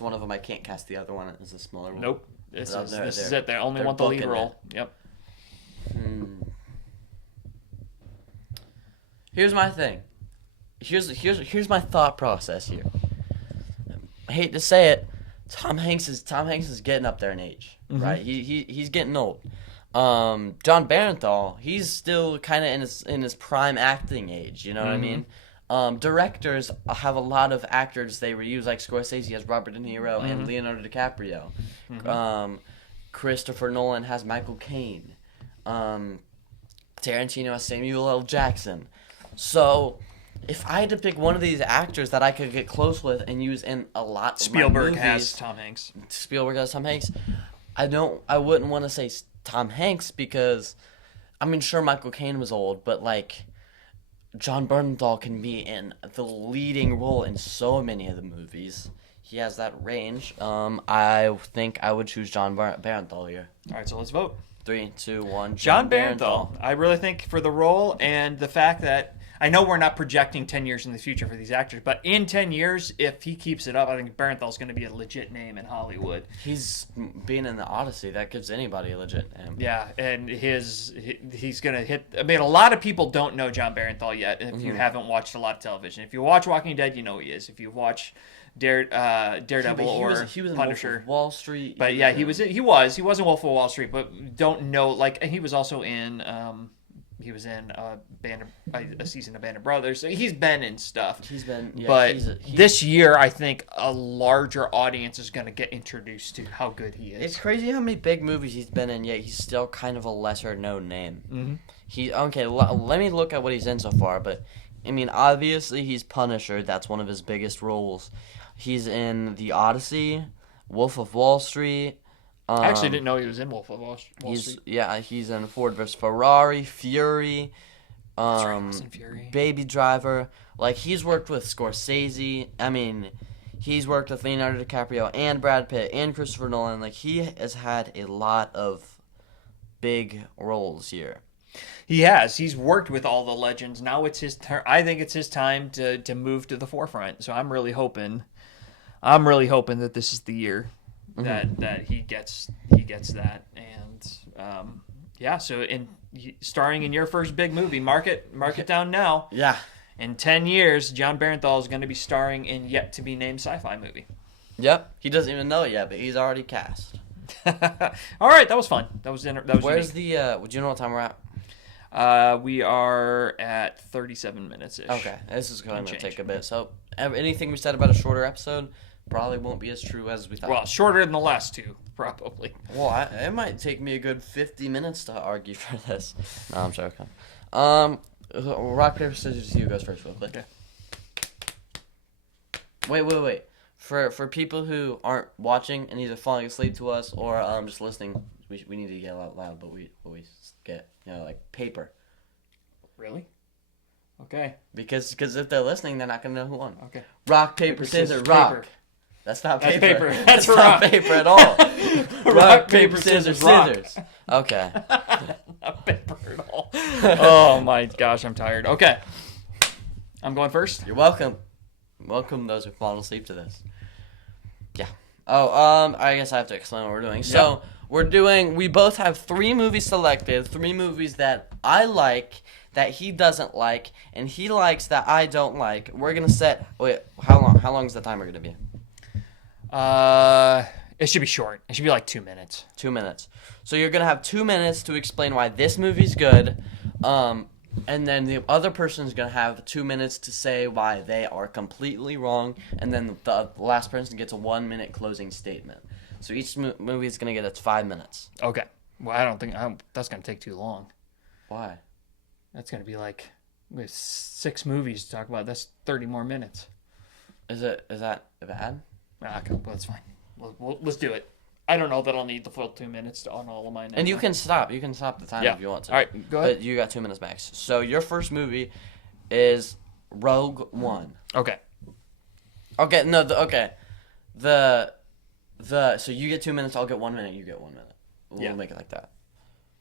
one of them, I can't cast the other one as a smaller one. Nope. This is it. They only want the lead role. Yep. Here's my thing. Here's my thought process here. I hate to say it, Tom Hanks is getting up there in age, right? He's getting old. John Bernthal, he's still kind of in his prime acting age. You know what I mean? Directors have a lot of actors they reuse, like Scorsese has Robert De Niro and Leonardo DiCaprio. Christopher Nolan has Michael Caine. Tarantino has Samuel L. Jackson. So, if I had to pick one of these actors that I could get close with and use in a lot of my movies, has Tom Hanks. Spielberg has Tom Hanks. I wouldn't want to say Tom Hanks because, I mean, sure, Michael Caine was old, but like, John Bernthal can be in the leading role in so many of the movies. He has that range. I think I would choose John Bernthal here. All right, so let's vote. 3, 2, 1. John Bernthal. I really think for the role and the fact that I know we're not projecting 10 years in the future for these actors, but in 10 years, if he keeps it up, I think Bernthal's going to be a legit name in Hollywood. He's being in the Odyssey. That gives anybody a legit name. Yeah, and he's going to hit... I mean, a lot of people don't know John Bernthal yet if you haven't watched a lot of television. If you watch Walking Dead, you know who he is. If you watch Daredevil or he was in Punisher... Wolf of Wall Street. But yeah, he was in Wolf of Wall Street, but don't know... Like, he was also in... He was in a season of Band of Brothers. So he's been in stuff. He's been, yeah, but this year, I think a larger audience is going to get introduced to how good he is. It's crazy how many big movies he's been in, yet he's still kind of a lesser known name. Let me look at what he's in so far. But I mean, obviously he's Punisher. That's one of his biggest roles. He's in The Odyssey, Wolf of Wall Street. I actually didn't know he was in Wolf of Wall Street. He's in Ford vs Ferrari, Fury, That's right, he was in Fury. Baby Driver. Like, he's worked with Scorsese. I mean, he's worked with Leonardo DiCaprio and Brad Pitt and Christopher Nolan. Like, he has had a lot of big roles here. He has. He's worked with all the legends. Now it's his turn. I think it's his time to move to the forefront. So I'm really hoping that this is the year that he gets that. And so starring in your first big movie, mark it down now. Yeah. In 10 years, John Bernthal is going to be starring in yet to be named sci-fi movie. Yep. He doesn't even know it yet, but he's already cast. All right, that was fun. That was Where's unique. do you know what time we're at? We are at 37 minutes ish. Okay, this is going to take a bit. So, anything we said about a shorter episode probably won't be as true as we thought. Well, shorter than the last two, probably. Well, it might take me a good 50 minutes to argue for this. No, I'm joking. Rock, paper, scissors, who goes first real quick. Okay. Wait. For people who aren't watching and either falling asleep to us or just listening, we need to yell out loud, but we get, like paper. Really? Okay. Because if they're listening, they're not going to know who won. Okay. Rock, paper, scissors, rock. Paper. That's not That's paper. paper. That's rock. not paper at all. Rock, paper, scissors, rock. scissors. Okay. Not paper at all. Oh my gosh, I'm tired. Okay. I'm going first. You're welcome. Welcome those who fall asleep to this. Yeah. Oh, I guess I have to explain what we're doing. So, we both have 3 movies selected, 3 movies that I like, that he doesn't like, and he likes that I don't like. We're going to how long is the timer going to be? It should be short. It should be like 2 minutes. 2 minutes. So you're going to have 2 minutes to explain why this movie's good, and then the other person's going to have 2 minutes to say why they are completely wrong, and then the last person gets a 1-minute closing statement. So each movie is going to get its 5 minutes. Okay. Well, I don't think that's going to take too long. Why? That's going to be like we have 6 movies to talk about. That's 30 more minutes. Is that bad? Okay, well, that's fine. Let's do it. I don't know that I'll need the full 2 minutes on all of mine. And you can stop. You can stop the time if you want to. All right, go ahead. But you got 2 minutes max. So your first movie is Rogue One. Okay. Okay. No. So you get 2 minutes. I'll get 1 minute. You get 1 minute. We'll make it like that.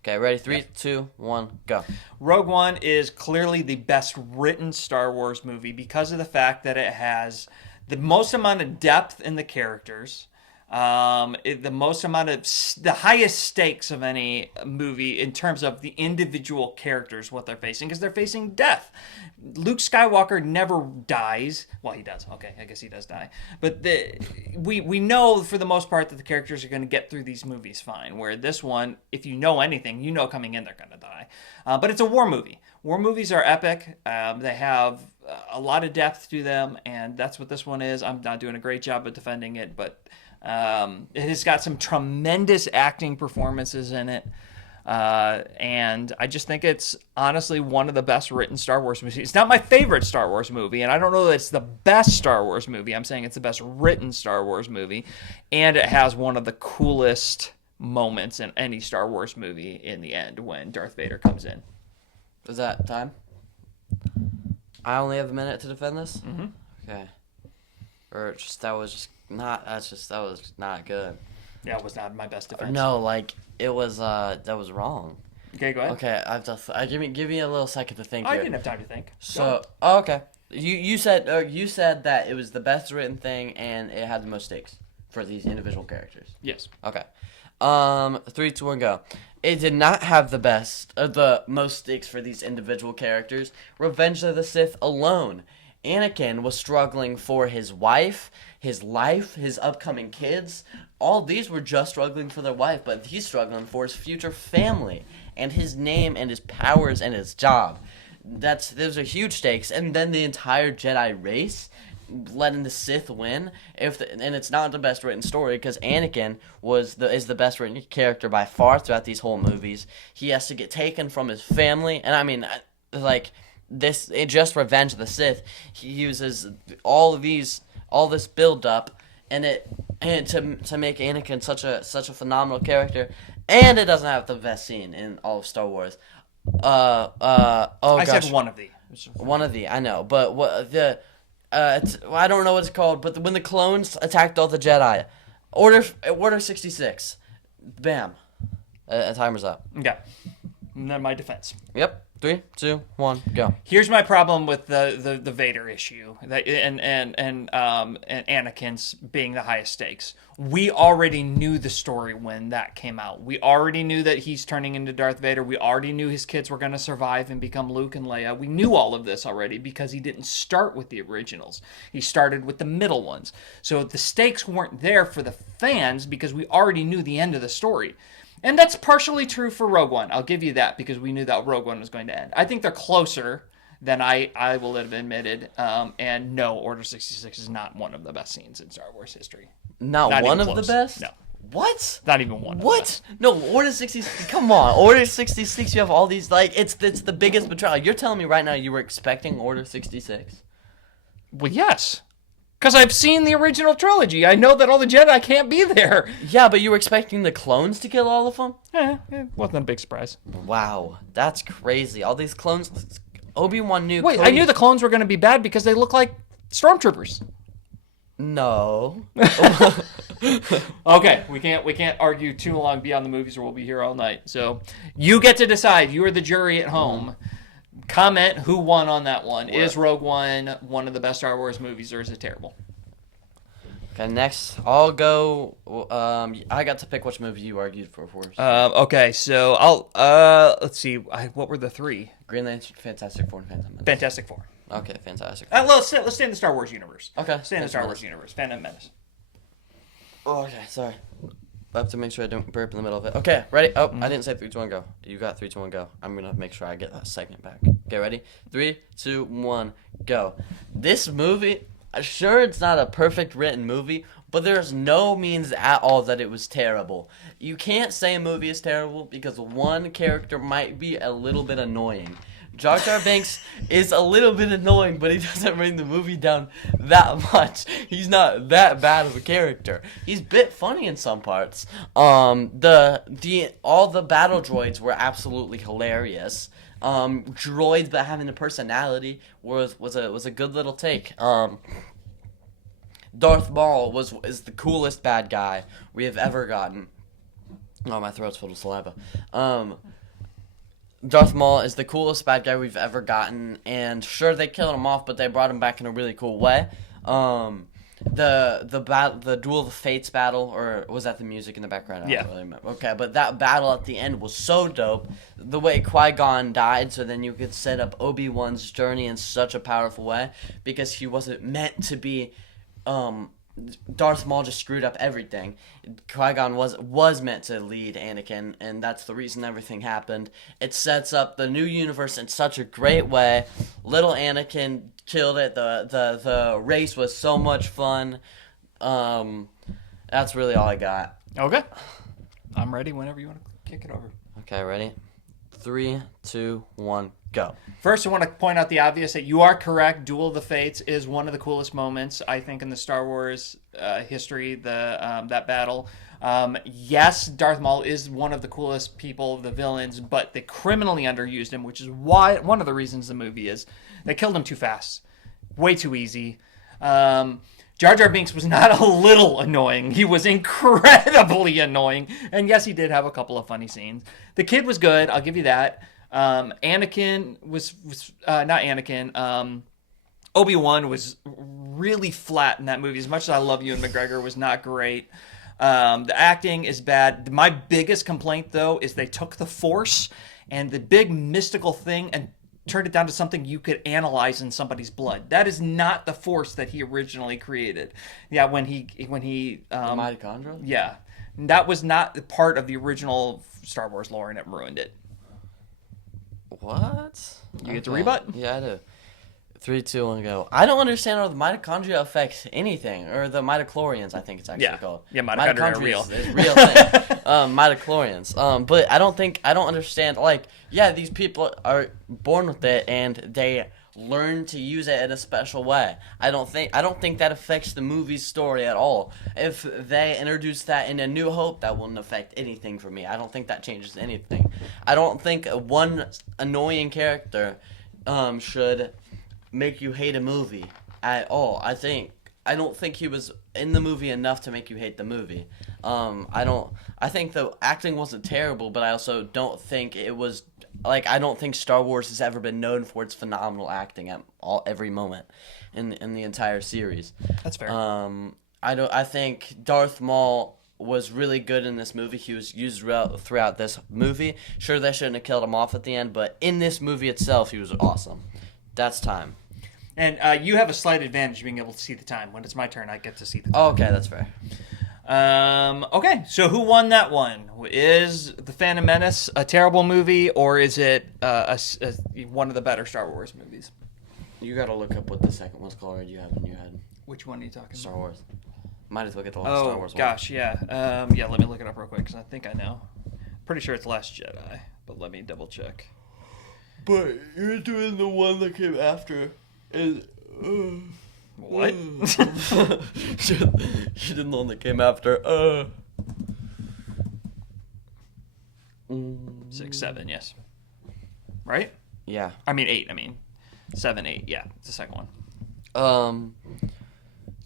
Okay. Ready? 3, 2, 1, go. Rogue One is clearly the best written Star Wars movie because of the fact that it has the most amount of depth in the characters. The highest stakes of any movie in terms of the individual characters, what they're facing, because they're facing death. Luke Skywalker never dies. Well, he does. Okay, I guess he does die. But we know for the most part that the characters are going to get through these movies fine. Where this one, if you know anything, you know coming in they're going to die. But it's a war movie. War movies are epic. They have a lot of depth to them, and that's what this one is. I'm not doing a great job of defending it, but it has got some tremendous acting performances in it. And I just think it's honestly one of the best written Star Wars movies. It's not my favorite Star Wars movie, and I don't know that it's the best Star Wars movie. I'm saying it's the best written Star Wars movie, and it has one of the coolest moments in any Star Wars movie in the end when Darth Vader comes in. Is that time? I only have a minute to defend this? Mm-hmm. Okay. That was not good. Yeah, it was not my best defense. No, it was that was wrong. Okay, go ahead. Okay, give me a little second to think. I here. didn't have time to think. Okay. You said that it was the best written thing and it had the most stakes for these individual characters. Yes. Okay. 3, 2, 1, go. It did not have the most stakes for these individual characters. Revenge of the Sith alone. Anakin was struggling for his wife, his life, his upcoming kids. All these were just struggling for their wife, but he's struggling for his future family and his name and his powers and his job. Those are huge stakes. And then the entire Jedi race letting the Sith win. And it's not the best written story because Anakin is the best written character by far throughout these whole movies. He has to get taken from his family, and I mean, just Revenge of the Sith. He uses all this build up, and and to make Anakin such a phenomenal character, and it doesn't have the best scene in all of Star Wars. Oh I gosh, said one of the. one of the I know, but what the I don't know what it's called, but when the clones attacked all the Jedi, Order 66, bam, timer's up. Okay. And then my defense. Yep. 3, 2, 1, go. Here's my problem with the Vader issue that and Anakin's being the highest stakes. We already knew the story when that came out. We already knew that he's turning into Darth Vader. We already knew his kids were going to survive and become Luke and Leia. We knew all of this already because he didn't start with the originals. He started with the middle ones. So the stakes weren't there for the fans because we already knew the end of the story. And that's partially true for Rogue One. I'll give you that because we knew that Rogue One was going to end. I think they're closer than I will have admitted. And no, Order 66 is not one of the best scenes in Star Wars history. Not one of close. the best? No. What? Not even one. What? No, Order 66. Come on, Order 66. You have all these it's the biggest betrayal. You're telling me right now you were expecting Order 66? Well, yes. Because I've seen the original trilogy. I know that all the Jedi can't be there. Yeah, but you were expecting the clones to kill all of them? It wasn't a big surprise. Wow, that's crazy. All these clones. Obi-Wan knew. Wait, Cody... I knew the clones were going to be bad because they look like stormtroopers. No. Okay, we can't argue too long beyond the movies or we'll be here all night. So you get to decide. You are the jury at home. Comment who won on that one. What? Is Rogue One one of the best Star Wars movies or is it terrible? Okay, next I'll go. I got to pick which movie you argued for first. Okay, so I'll let's see. What were the three? Green Lantern, Fantastic Four, and Phantom Menace. Fantastic Four. Okay, Fantastic. Let's stay in the Star Wars universe. Okay, stay in the Star Wars universe. Phantom Menace. Oh, okay, sorry. I have to make sure I don't burp in the middle of it. Okay, ready? Oh, I didn't say 3, 2, 1, go. You got 3, 2, 1, go. I'm gonna make sure I get that segment back. Okay, ready? 3, 2, 1, go. This movie, sure, it's not a perfect written movie, but there's no means at all that it was terrible. You can't say a movie is terrible because one character might be a little bit annoying. Jar Jar Binks is a little bit annoying, but he doesn't bring the movie down that much. He's not that bad of a character. He's a bit funny in some parts. All the battle droids were absolutely hilarious. Droids that having a personality was a good little take. Darth Maul is the coolest bad guy we have ever gotten. Oh, my throat's full of saliva. Darth Maul is the coolest bad guy we've ever gotten, and sure they killed him off, but they brought him back in a really cool way. The Duel of the Fates battle, or was that the music in the background? Yeah. Really remember. Okay, but that battle at the end was so dope. The way Qui-Gon died, so then you could set up Obi-Wan's journey in such a powerful way, because he wasn't meant to be. Darth Maul just screwed up everything. Qui-Gon was meant to lead Anakin, and that's the reason everything happened. It sets up the new universe in such a great way. Little Anakin killed it. The race was so much fun. That's really all I got. Okay. I'm ready whenever you want to kick it over. Okay, ready? 3, 2, 1, go. First, I want to point out the obvious that you are correct. Duel of the Fates is one of the coolest moments, I think, in the Star Wars history, that battle. Yes, Darth Maul is one of the coolest people, the villains, but they criminally underused him, which is why one of the reasons the movie is. They killed him too fast. Way too easy. Jar Jar Binks was not a little annoying. He was incredibly annoying. And yes, he did have a couple of funny scenes. The kid was good. I'll give you that. Anakin was not Anakin. Obi-Wan was really flat in that movie. As much as I love Ewan McGregor, was not great. The acting is bad. My biggest complaint, though, is they took the Force and the big mystical thing and turned it down to something you could analyze in somebody's blood. That is not the Force that he originally created. Yeah, when he the mitochondria? Yeah, that was not part of the original Star Wars lore, and it ruined it. What? You get to rebut? Yeah, I do. 3, 2, 1, go. I don't understand how the mitochondria affects anything, or the mitochlorians, I think it's actually called. Yeah, mitochondria are real. Is real thing. Mitochlorians. But I don't understand. Like, yeah, these people are born with it, and they learn to use it in a special way. I don't think that affects the movie's story at all. If they introduce that in A New Hope, that wouldn't affect anything for me. I don't think that changes anything. I don't think one annoying character should make you hate a movie at all. I don't think he was in the movie enough to make you hate the movie. I think the acting wasn't terrible, but I also don't think it was like I don't think Star Wars has ever been known for its phenomenal acting at every moment in the entire series. That's fair. I think Darth Maul was really good in this movie. He was used throughout this movie. Sure, they shouldn't have killed him off at the end, but in this movie itself, he was awesome. That's time. And you have a slight advantage being able to see the time. When it's my turn, I get to see the time. Oh, okay, that's fair. Okay, so who won that one? Is The Phantom Menace a terrible movie, or is it one of the better Star Wars movies? You gotta look up what the second one's called. You have in your head. Which one are you talking Star about? Wars. Might as well get the last Star Wars one. Oh, gosh, yeah. Yeah, let me look it up real quick, because I think I know. Pretty sure it's Last Jedi, but let me double check. But you're doing the one that came after. What? She did the one that came after. 6, 7, yes. Right? Yeah. I mean 8. 7, 8. Yeah, it's the second one.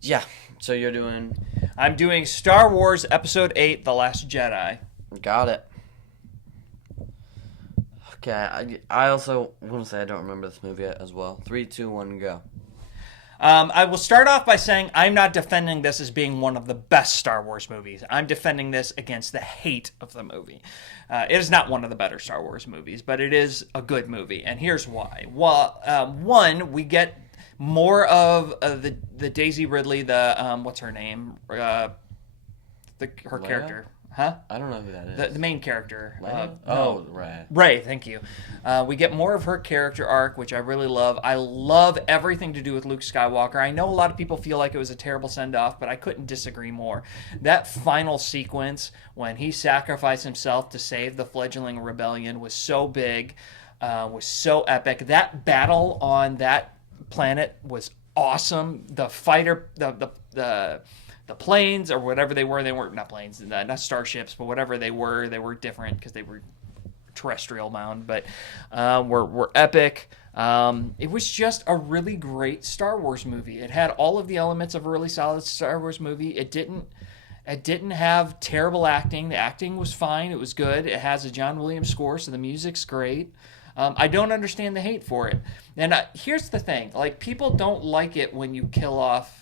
Yeah. So you're doing. I'm doing Star Wars Episode 8: The Last Jedi. Got it. Okay. I also want to say I don't remember this movie as well. 3, 2, 1, go. I will start off by saying I'm not defending this as being one of the best Star Wars movies. I'm defending this against the hate of the movie. It is not one of the better Star Wars movies, but it is a good movie, and here's why. Well, one, we get more of the Daisy Ridley, the what's her name, her Leia? character. Huh? I don't know who that is. The main character. No. Ray. Ray, thank you. We get more of her character arc, which I really love. I love everything to do with Luke Skywalker. I know a lot of people feel like it was a terrible send-off, but I couldn't disagree more. That final sequence when he sacrificed himself to save the fledgling rebellion was so big, was so epic. That battle on that planet was awesome. The fighter, the planes or whatever they weren't not planes, not starships, but whatever they were different because they were terrestrial bound, but were epic. It was just a really great Star Wars movie. It had all of the elements of a really solid Star Wars movie. It didn't have terrible acting. The acting was fine. It was good. It has a John Williams score, so the music's great. I don't understand the hate for it. And here's the thing: like, people don't like it when you kill off.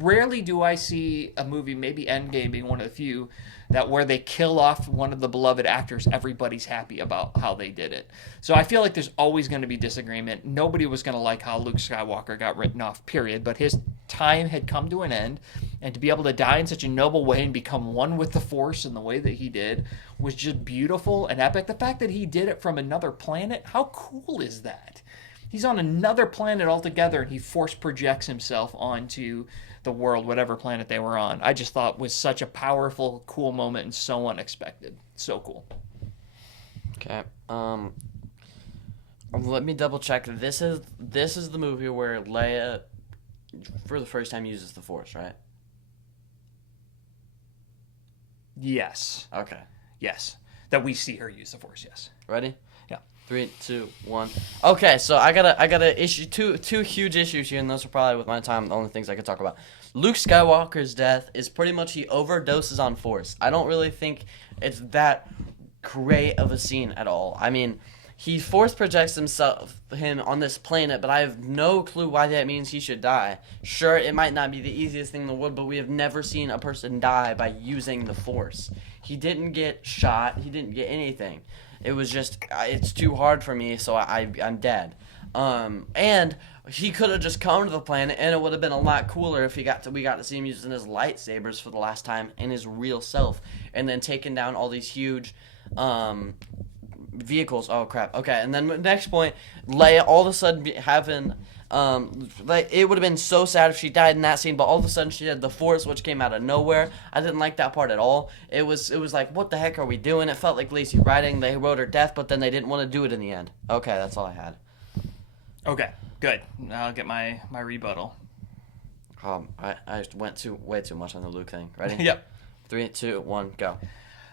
Rarely do I see a movie, maybe Endgame being one of the few, that where they kill off one of the beloved actors, everybody's happy about how they did it. So I feel like there's always going to be disagreement. Nobody was going to like how Luke Skywalker got written off, period. But his time had come to an end, and to be able to die in such a noble way and become one with the Force in the way that he did was just beautiful and epic. The fact that he did it from another planet, how cool is that? He's on another planet altogether, and he force projects himself onto the world, whatever planet they were on. I just thought was such a powerful, cool moment and so unexpected. So cool. Okay. Let me double check. This is the movie where Leia, for the first time, uses the Force, right? Yes. Okay. Yes. That we see her use the Force, yes. Ready? Yeah. 3, 2, 1. Okay, so I gotta issue two huge issues here, and those are probably with my time the only things I could talk about. Luke Skywalker's death is pretty much he overdoses on Force. I don't really think it's that great of a scene at all. I mean, he Force projects him on this planet, but I have no clue why that means he should die. Sure, it might not be the easiest thing in the world, but we have never seen a person die by using the Force. He didn't get shot. He didn't get anything. It was just, it's too hard for me, so I'm dead. And he could have just come to the planet, and it would have been a lot cooler if we got to see him using his lightsabers for the last time in his real self, and then taking down all these huge vehicles. Oh crap. Okay, and then next point, Leia all of a sudden having Like it would have been so sad if she died in that scene, but all of a sudden she had the Force, which came out of nowhere. I didn't like that part at all. It was like, what the heck are we doing? It felt like lazy writing. They wrote her death, but then they didn't want to do it in the end. Okay, that's all I had. Okay, good. Now I'll get my rebuttal. I went way too much on the Luke thing. Ready? Yep. 3, 2, 1, go.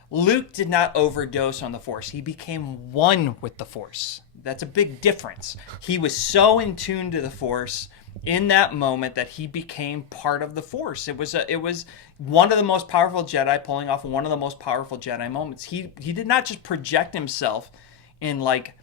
Luke did not overdose on the Force. He became one with the Force. That's a big difference. He was so in tune to the Force in that moment that he became part of the Force. It was one of the most powerful Jedi, pulling off one of the most powerful Jedi moments. He did not just project himself in like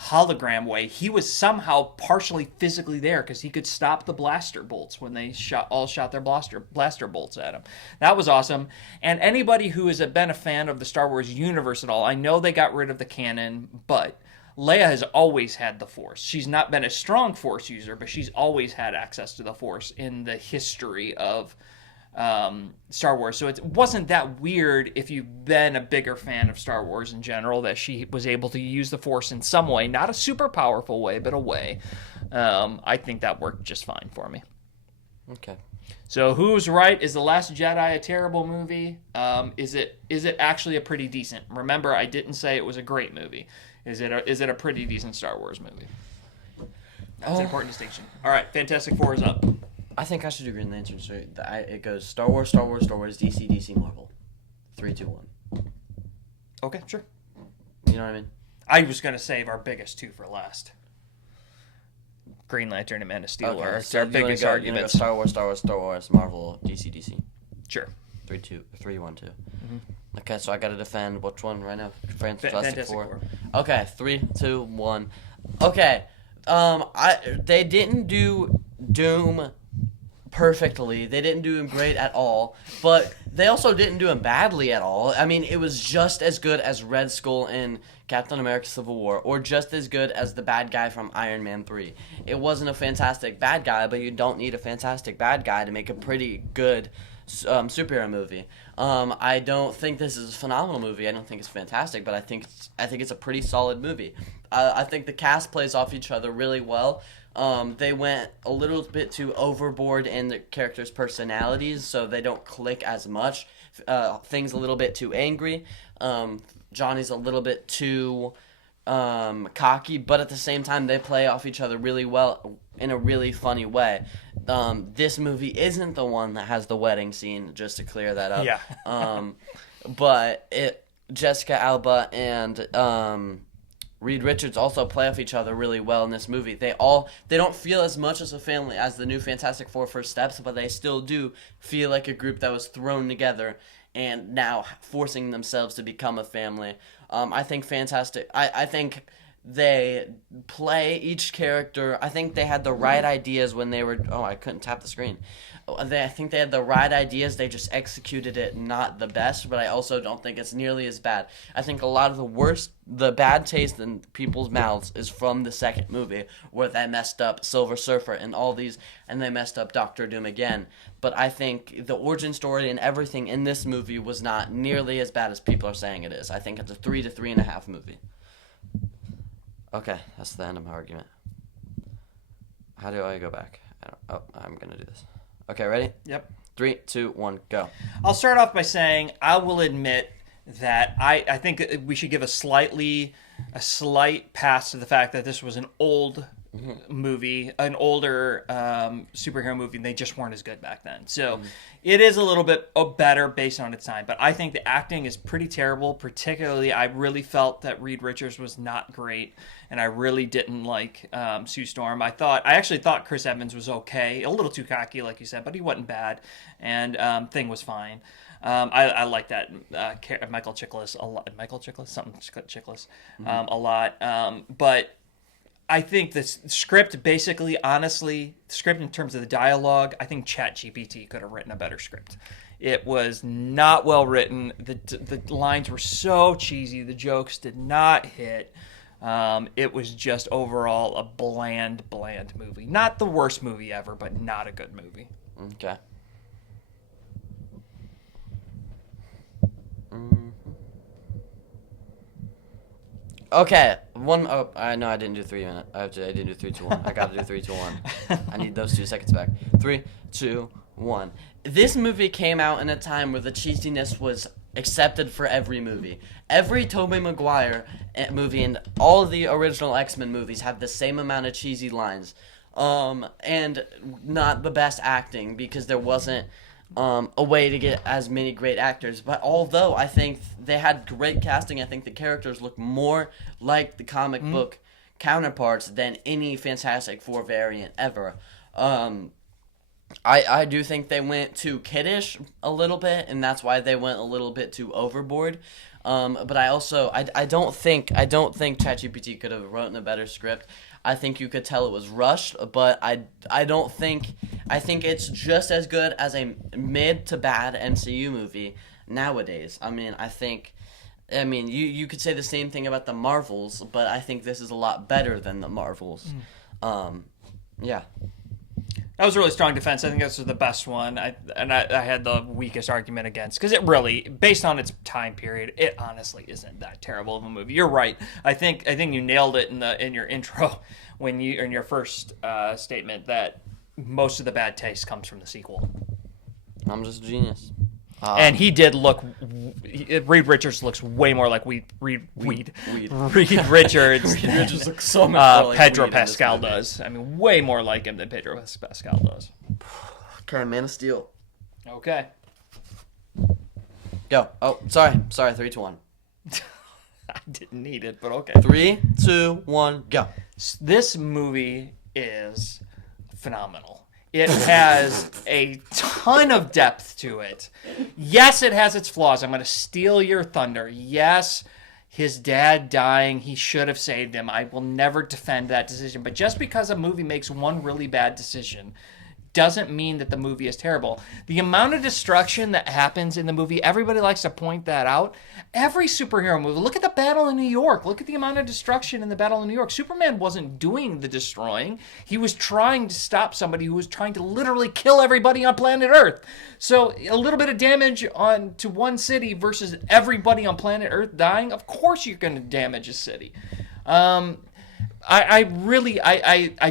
hologram way. He was somehow partially physically there because he could stop the blaster bolts when they shot their blaster bolts at him. That was awesome. And anybody who has been a fan of the Star Wars universe at all, I know they got rid of the canon, but Leia has always had the Force. She's not been a strong Force user, but she's always had access to the Force in the history of Star Wars. So it wasn't that weird if you've been a bigger fan of Star Wars in general that she was able to use the Force in some way, not a super powerful way, but a way. I think that worked just fine for me. Okay. So who's right? Is The Last Jedi a terrible movie? Is it actually a pretty decent? Remember, I didn't say it was a great movie. Is it a pretty decent Star Wars movie? That's an important distinction. All right, Fantastic Four is up. I think I should do Green Lantern. So it goes Star Wars, Star Wars, Star Wars, DC, DC, Marvel. 3, 2, 1. Okay, sure. You know what I mean? I was going to save our biggest two for last. Green Lantern and Man of Steel Okay, are so our you wanna biggest go arguments. Star Wars, Star Wars, Star Wars, Marvel, DC, DC. Sure. 3, 1, 2. Okay, so I got to defend which one right now? Fantastic Four. Okay, 3, 2, 1. Okay, they didn't do Doom perfectly. They didn't do him great at all, but they also didn't do him badly at all. I mean, it was just as good as Red Skull in Captain America Civil War, or just as good as the bad guy from Iron Man 3. It wasn't a fantastic bad guy, but you don't need a fantastic bad guy to make a pretty good superhero movie. I don't think this is a phenomenal movie. I don't think it's fantastic, but I think it's a pretty solid movie. I think the cast plays off each other really well. They went a little bit too overboard in the characters' personalities, so they don't click as much. Things a little bit too angry. Johnny's a little bit too cocky, but at the same time, they play off each other really well in a really funny way. This movie isn't the one that has the wedding scene, just to clear that up. Yeah. But Jessica Alba and Reed Richards also play off each other really well in this movie. They don't feel as much as a family as the new Fantastic Four First Steps, but they still do feel like a group that was thrown together and now forcing themselves to become a family. I think I think they play each character. I think they had the right ideas when they were. Oh, I couldn't tap the screen. I think they had the right ideas. They just executed it not the best, but I also don't think it's nearly as bad. I think a lot of the bad taste in people's mouths is from the second movie, where they messed up Silver Surfer and all these, and they messed up Doctor Doom again. But I think the origin story and everything in this movie was not nearly as bad as people are saying it is. I think it's a 3 to 3.5 movie. Okay, that's the end of my argument. How do I go back? I'm gonna do this. Okay, ready? Yep. 3, 2, 1, go. I'll start off by saying I will admit that I think we should give a slight pass to the fact that this was an old movie, an older superhero movie, and they just weren't as good back then. So it is a little bit better based on its time, but I think the acting is pretty terrible. Particularly, I really felt that Reed Richards was not great, and I really didn't like Sue Storm. I actually thought Chris Evans was okay, a little too cocky, like you said, but he wasn't bad, and Thing was fine. I like that Michael Chiklis a lot. A lot. But I think the script, basically, honestly, the script in terms of the dialogue, I think ChatGPT could have written a better script. It was not well written. The lines were so cheesy. The jokes did not hit. It was just overall a bland movie. Not the worst movie ever, but not a good movie. Okay. Okay, one. Oh, I know I didn't do 3 minutes. I didn't do 3, 2, 1. I gotta do 3, 2, 1. I need those 2 seconds back. 3, 2, 1. This movie came out in a time where the cheesiness was accepted for every movie. Every Tobey Maguire movie and all of the original X-Men movies have the same amount of cheesy lines, and not the best acting because there wasn't a way to get as many great actors. But although I think they had great casting, I think the characters look more like the comic book counterparts than any Fantastic Four variant ever. I do think they went too kiddish a little bit, and that's why they went a little bit too overboard. But I don't think ChatGPT could have written a better script. I think you could tell it was rushed, but I don't think I think it's just as good as a mid to bad MCU movie nowadays. You could say the same thing about the Marvels, but I think this is a lot better than the Marvels. Yeah. That was a really strong defense. I think this was the best one. I had the weakest argument against because it really, based on its time period, it honestly isn't that terrible of a movie. You're right. I think you nailed it in your intro when in your first statement that most of the bad taste comes from the sequel. I'm just a genius. And he did look. Reed Richards looks way more like Reed Richards. Reed Richards looks so much more like Pedro Weed Pascal does. I mean, way more like him than Pedro Pascal does. Okay, Man of Steel. Okay. Go. Oh, sorry. 3, 2, 1. I didn't need it, but okay. 3, 2, 1, go. This movie is phenomenal. It has a ton of depth to it. Yes, it has its flaws. I'm going to steal your thunder. Yes, his dad dying, he should have saved him. I will never defend that decision. But just because a movie makes one really bad decision doesn't mean that the movie is terrible. The amount of destruction that happens in the movie, everybody likes to point that out. Every superhero movie, look at the Battle in New York. Look at the amount of destruction in the Battle in New York. Superman wasn't doing the destroying. He was trying to stop somebody who was trying to literally kill everybody on planet Earth. So a little bit of damage to one city versus everybody on planet Earth dying, of course you're going to damage a city. I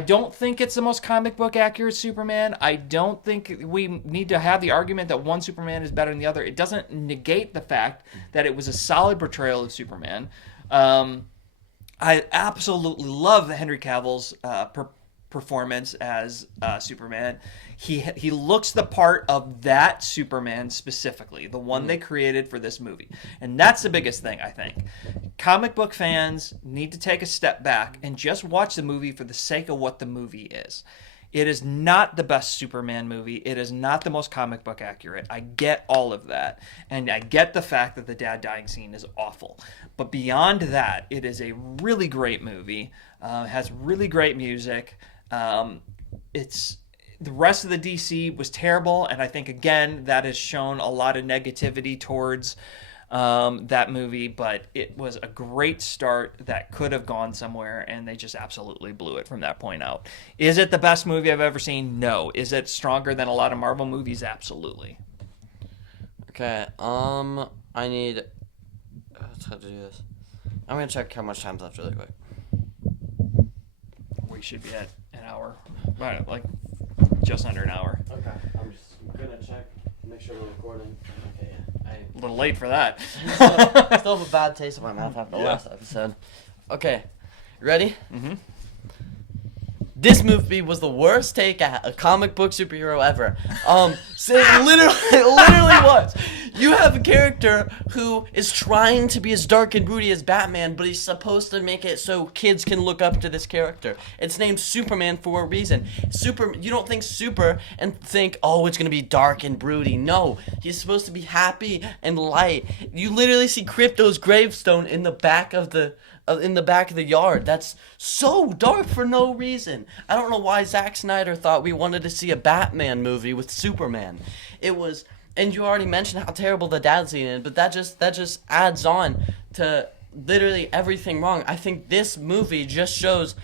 don't think it's the most comic book accurate Superman. I don't think we need to have the argument that one Superman is better than the other. It doesn't negate the fact that it was a solid portrayal of Superman. I absolutely love Henry Cavill's performance as Superman. He looks the part of that Superman specifically, the one they created for this movie. And that's the biggest thing, I think. Comic book fans need to take a step back and just watch the movie for the sake of what the movie is. It is not the best Superman movie. It is not the most comic book accurate. I get all of that. And I get the fact that the dad dying scene is awful. But beyond that, it is a really great movie. Has really great music. The rest of the DC was terrible, and I think, again, that has shown a lot of negativity towards that movie, but it was a great start that could have gone somewhere, and they just absolutely blew it from that point out. Is it the best movie I've ever seen? No. Is it stronger than a lot of Marvel movies? Absolutely. Okay, I need... Let's have to do this. I'm going to check how much time's left really quick. We should be at an hour. Right, like... just under an hour. Okay, I'm just gonna check, make sure we're recording. Okay, yeah. A little late for that. I still have a bad taste in my mouth after the last episode. Okay, ready? Mm-hmm. This movie was the worst take at a comic book superhero ever. It literally was. You have a character who is trying to be as dark and broody as Batman, but he's supposed to make it so kids can look up to this character. It's named Superman for a reason. You don't think super and think, oh, it's gonna be dark and broody. No, he's supposed to be happy and light. You literally see Krypto's gravestone in the back of the yard. That's so dark for no reason. I don't know why Zack Snyder thought we wanted to see a Batman movie with Superman. It was, and you already mentioned how terrible the dad scene is, but that just adds on to literally everything wrong. I think this movie just shows,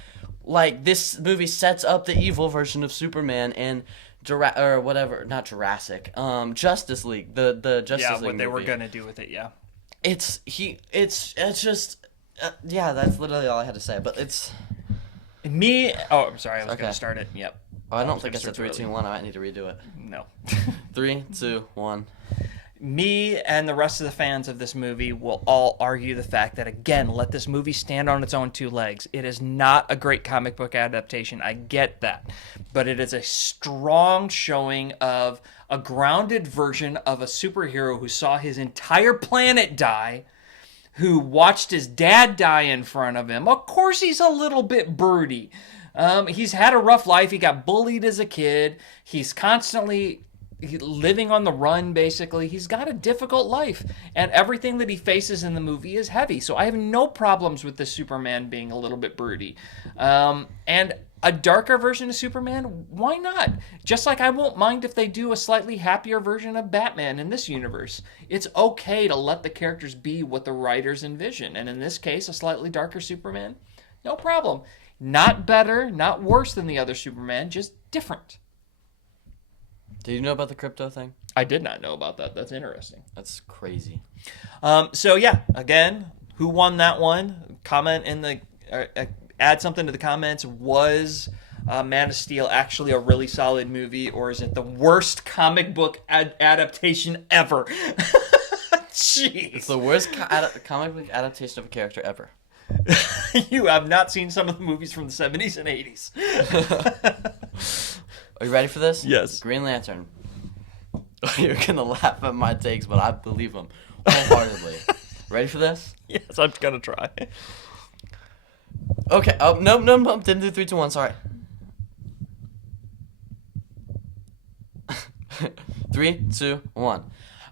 like, this movie sets up the evil version of Superman and Justice League, the Justice League what they were movie. gonna do with it, yeah. It's just Yeah, that's literally all I had to say. But it's. I'm sorry, I was Okay. going to start it. Yep. Oh, I don't was think I gonna said start 3, too 2, 1. I might need to redo it. No. 3, 2, 1. Me and the rest of the fans of this movie will all argue the fact that, again, let this movie stand on its own two legs. It is not a great comic book adaptation. I get that. But it is a strong showing of a grounded version of a superhero who saw his entire planet die, who watched his dad die in front of him. Of course, he's a little bit broody. He's had a rough life. He got bullied as a kid. He's constantly living on the run, basically. He's got a difficult life, and everything that he faces in the movie is heavy. So I have no problems with the Superman being a little bit broody. And a darker version of Superman, why not? Just like I won't mind if they do a slightly happier version of Batman in this universe. It's okay to let the characters be what the writers envision. And in this case, a slightly darker Superman, no problem. Not better, not worse than the other Superman, just different. Did you know about the crypto thing? I did not know about that. That's interesting. That's crazy. So yeah, again, who won that one? Comment in the add something to the comments. Was Man of Steel actually a really solid movie, or is it the worst comic book adaptation ever? Jeez, It's the worst comic book adaptation of a character ever. You have not seen some of the movies from the 70s and 80s. Are you ready for this? Yes. Green Lantern. You're gonna laugh at my takes, but I believe them wholeheartedly. Ready for this? Yes, I'm gonna try. Okay. Oh, no. Didn't do 3, 2, 1. Sorry. 3, 2, 1.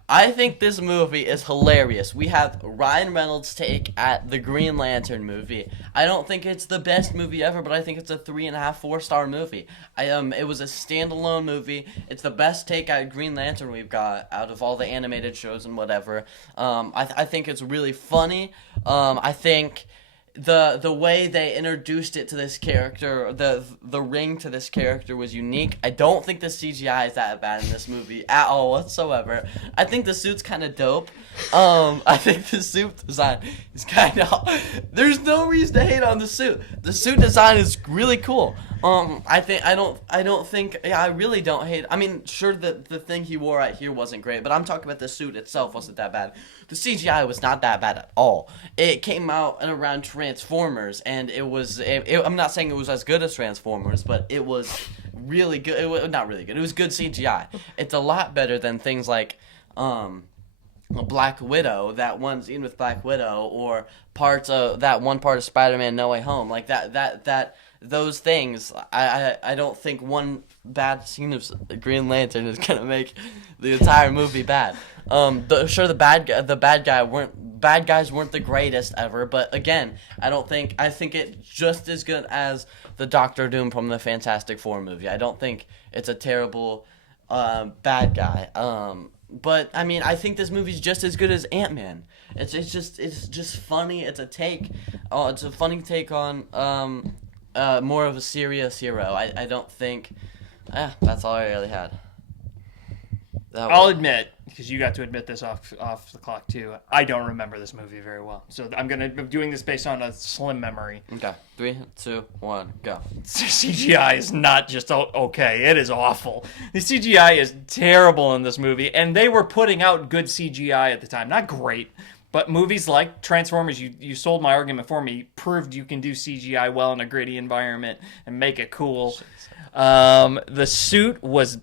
I think this movie is hilarious. We have Ryan Reynolds' take at the Green Lantern movie. I don't think it's the best movie ever, but I think it's a 3.5, 4-star movie. It was a standalone movie. It's the best take at Green Lantern we've got out of all the animated shows and whatever. I think it's really funny. I think the way they introduced it to this character, the ring to this character was unique. I don't think the CGI is that bad in this movie at all whatsoever. I think the suit's kind of dope. I think the suit design is kind of. There's no reason to hate on the suit. The suit design is really cool. I really don't hate. I mean, sure, the thing he wore right here wasn't great, but I'm talking about the suit itself wasn't that bad. The CGI was not that bad at all. It came out and around Transformers, and it was. I'm not saying it was as good as Transformers, but it was really good. It was not really good. It was good CGI. It's a lot better than things like Black Widow, that one scene with Black Widow, or parts of that one part of Spider-Man No Way Home, like that those things. I don't think one bad scene of Green Lantern is gonna make the entire movie bad. The bad guys weren't the greatest ever, but again, I think it's just as good as the Doctor Doom from the Fantastic Four movie. I don't think it's a terrible bad guy. But I mean, I think this movie's just as good as Ant-Man. It's just funny. It's a funny take on more of a serious hero. I don't think. That's all I really had. I'll admit, because you got to admit this off the clock too, I don't remember this movie very well. So I'm doing this based on a slim memory. Okay, 3, 2, 1, go. CGI is not just okay; it is awful. The CGI is terrible in this movie, and they were putting out good CGI at the time. Not great, but movies like Transformers, you sold my argument for me, proved you can do CGI well in a gritty environment and make it cool. The suit was.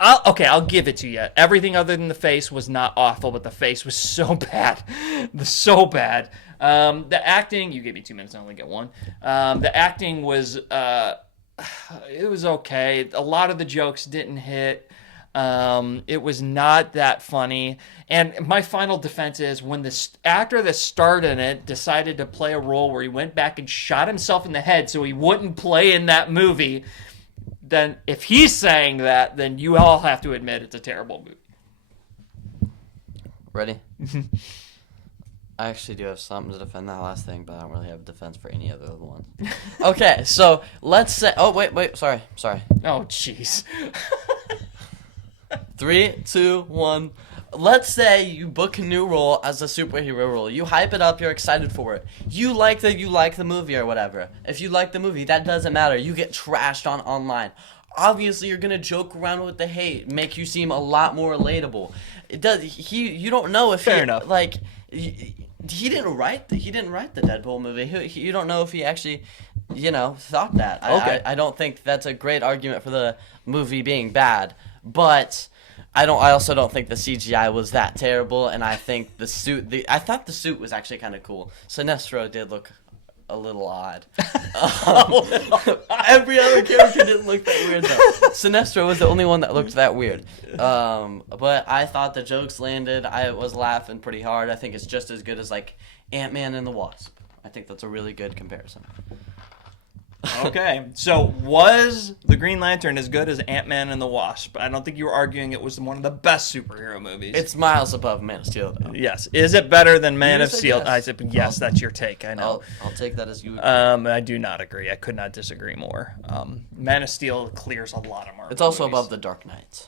I'll give it to you. Everything other than the face was not awful, but the face was so bad. So bad. The acting, you gave me 2 minutes, I only get 1. The acting was, it was okay. A lot of the jokes didn't hit. It was not that funny. And my final defense is when the actor that starred in it decided to play a role where he went back and shot himself in the head so he wouldn't play in that movie, then if he's saying that, then you all have to admit it's a terrible movie. Ready? I actually do have something to defend that last thing, but I don't really have defense for any other ones. Okay, so let's say... Oh, wait, sorry. Oh, jeez. 3, 2, 1. let's say you book a new role as a superhero role. You hype it up. You're excited for it. You like the movie or whatever. If you like the movie, that doesn't matter. You get trashed on online. Obviously, you're gonna joke around with the hate, make you seem a lot more relatable. It does. You don't know if Fair enough. like. He didn't write the Deadpool movie. You don't know if he actually, thought that. Okay. I don't think that's a great argument for the movie being bad, but I also don't think the CGI was that terrible, and I think I thought the suit was actually kind of cool. Sinestro did look a little odd. Every other character didn't look that weird though. Sinestro was the only one that looked that weird. But I thought the jokes landed. I was laughing pretty hard. I think it's just as good as like Ant-Man and the Wasp. I think that's a really good comparison. Okay, so was the Green Lantern as good as Ant-Man and the Wasp? I don't think you were arguing it was one of the best superhero movies. It's miles above Man of Steel, though. Yes. Is it better than Man You of said Steel? yes. I said yes. That's your take. I know. I'll take that as you. I do not agree. I could not disagree more. Man of Steel clears a lot of Marvel. It's also movies. above The Dark Knight.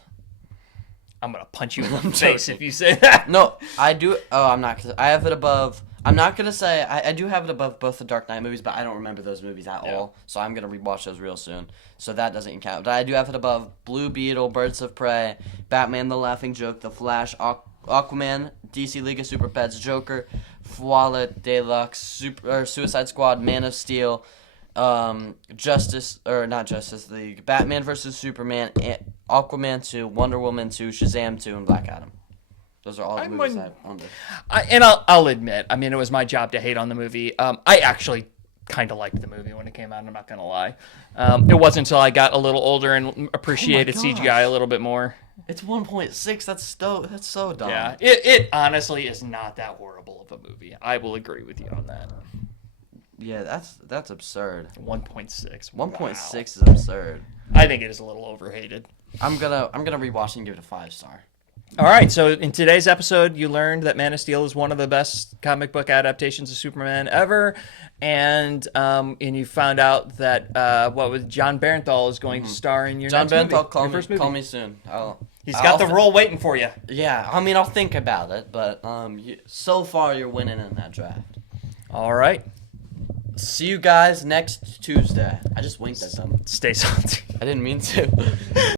I'm gonna punch you in the face if you say that. No, I do. Oh, I'm not. I have it above. I'm not gonna say I do have it above both the Dark Knight movies, but I don't remember those movies at all. So I'm gonna rewatch those real soon. So that doesn't count. But I do have it above Blue Beetle, Birds of Prey, Batman: The Laughing Joke, The Flash, Aquaman, DC League of Super Pets, Joker, Foila Deluxe, Suicide Squad, Man of Steel, Justice League, Batman vs Superman, Aquaman 2, Wonder Woman 2, Shazam 2, and Black Adam. Those are all the movies I owned. I'll admit, I mean, it was my job to hate on the movie. I actually kind of liked the movie when it came out. I'm not gonna lie. It wasn't until I got a little older and appreciated CGI a little bit more. It's 1.6. That's so dumb. Yeah, it honestly is not that horrible of a movie. I will agree with you on that. Yeah, that's absurd. 1.6. 1.6 is absurd. I think it is a little overhated. I'm gonna rewatch and give it a 5-star. All right, so in today's episode, you learned that Man of Steel is one of the best comic book adaptations of Superman ever, and you found out that John Bernthal is going to star in your next movie. Bernthal, call me soon. He's got the role waiting for you. Yeah, I mean, I'll think about it, but so far you're winning in that draft. All right. See you guys next Tuesday. I just winked at them. Stay salty. I didn't mean to.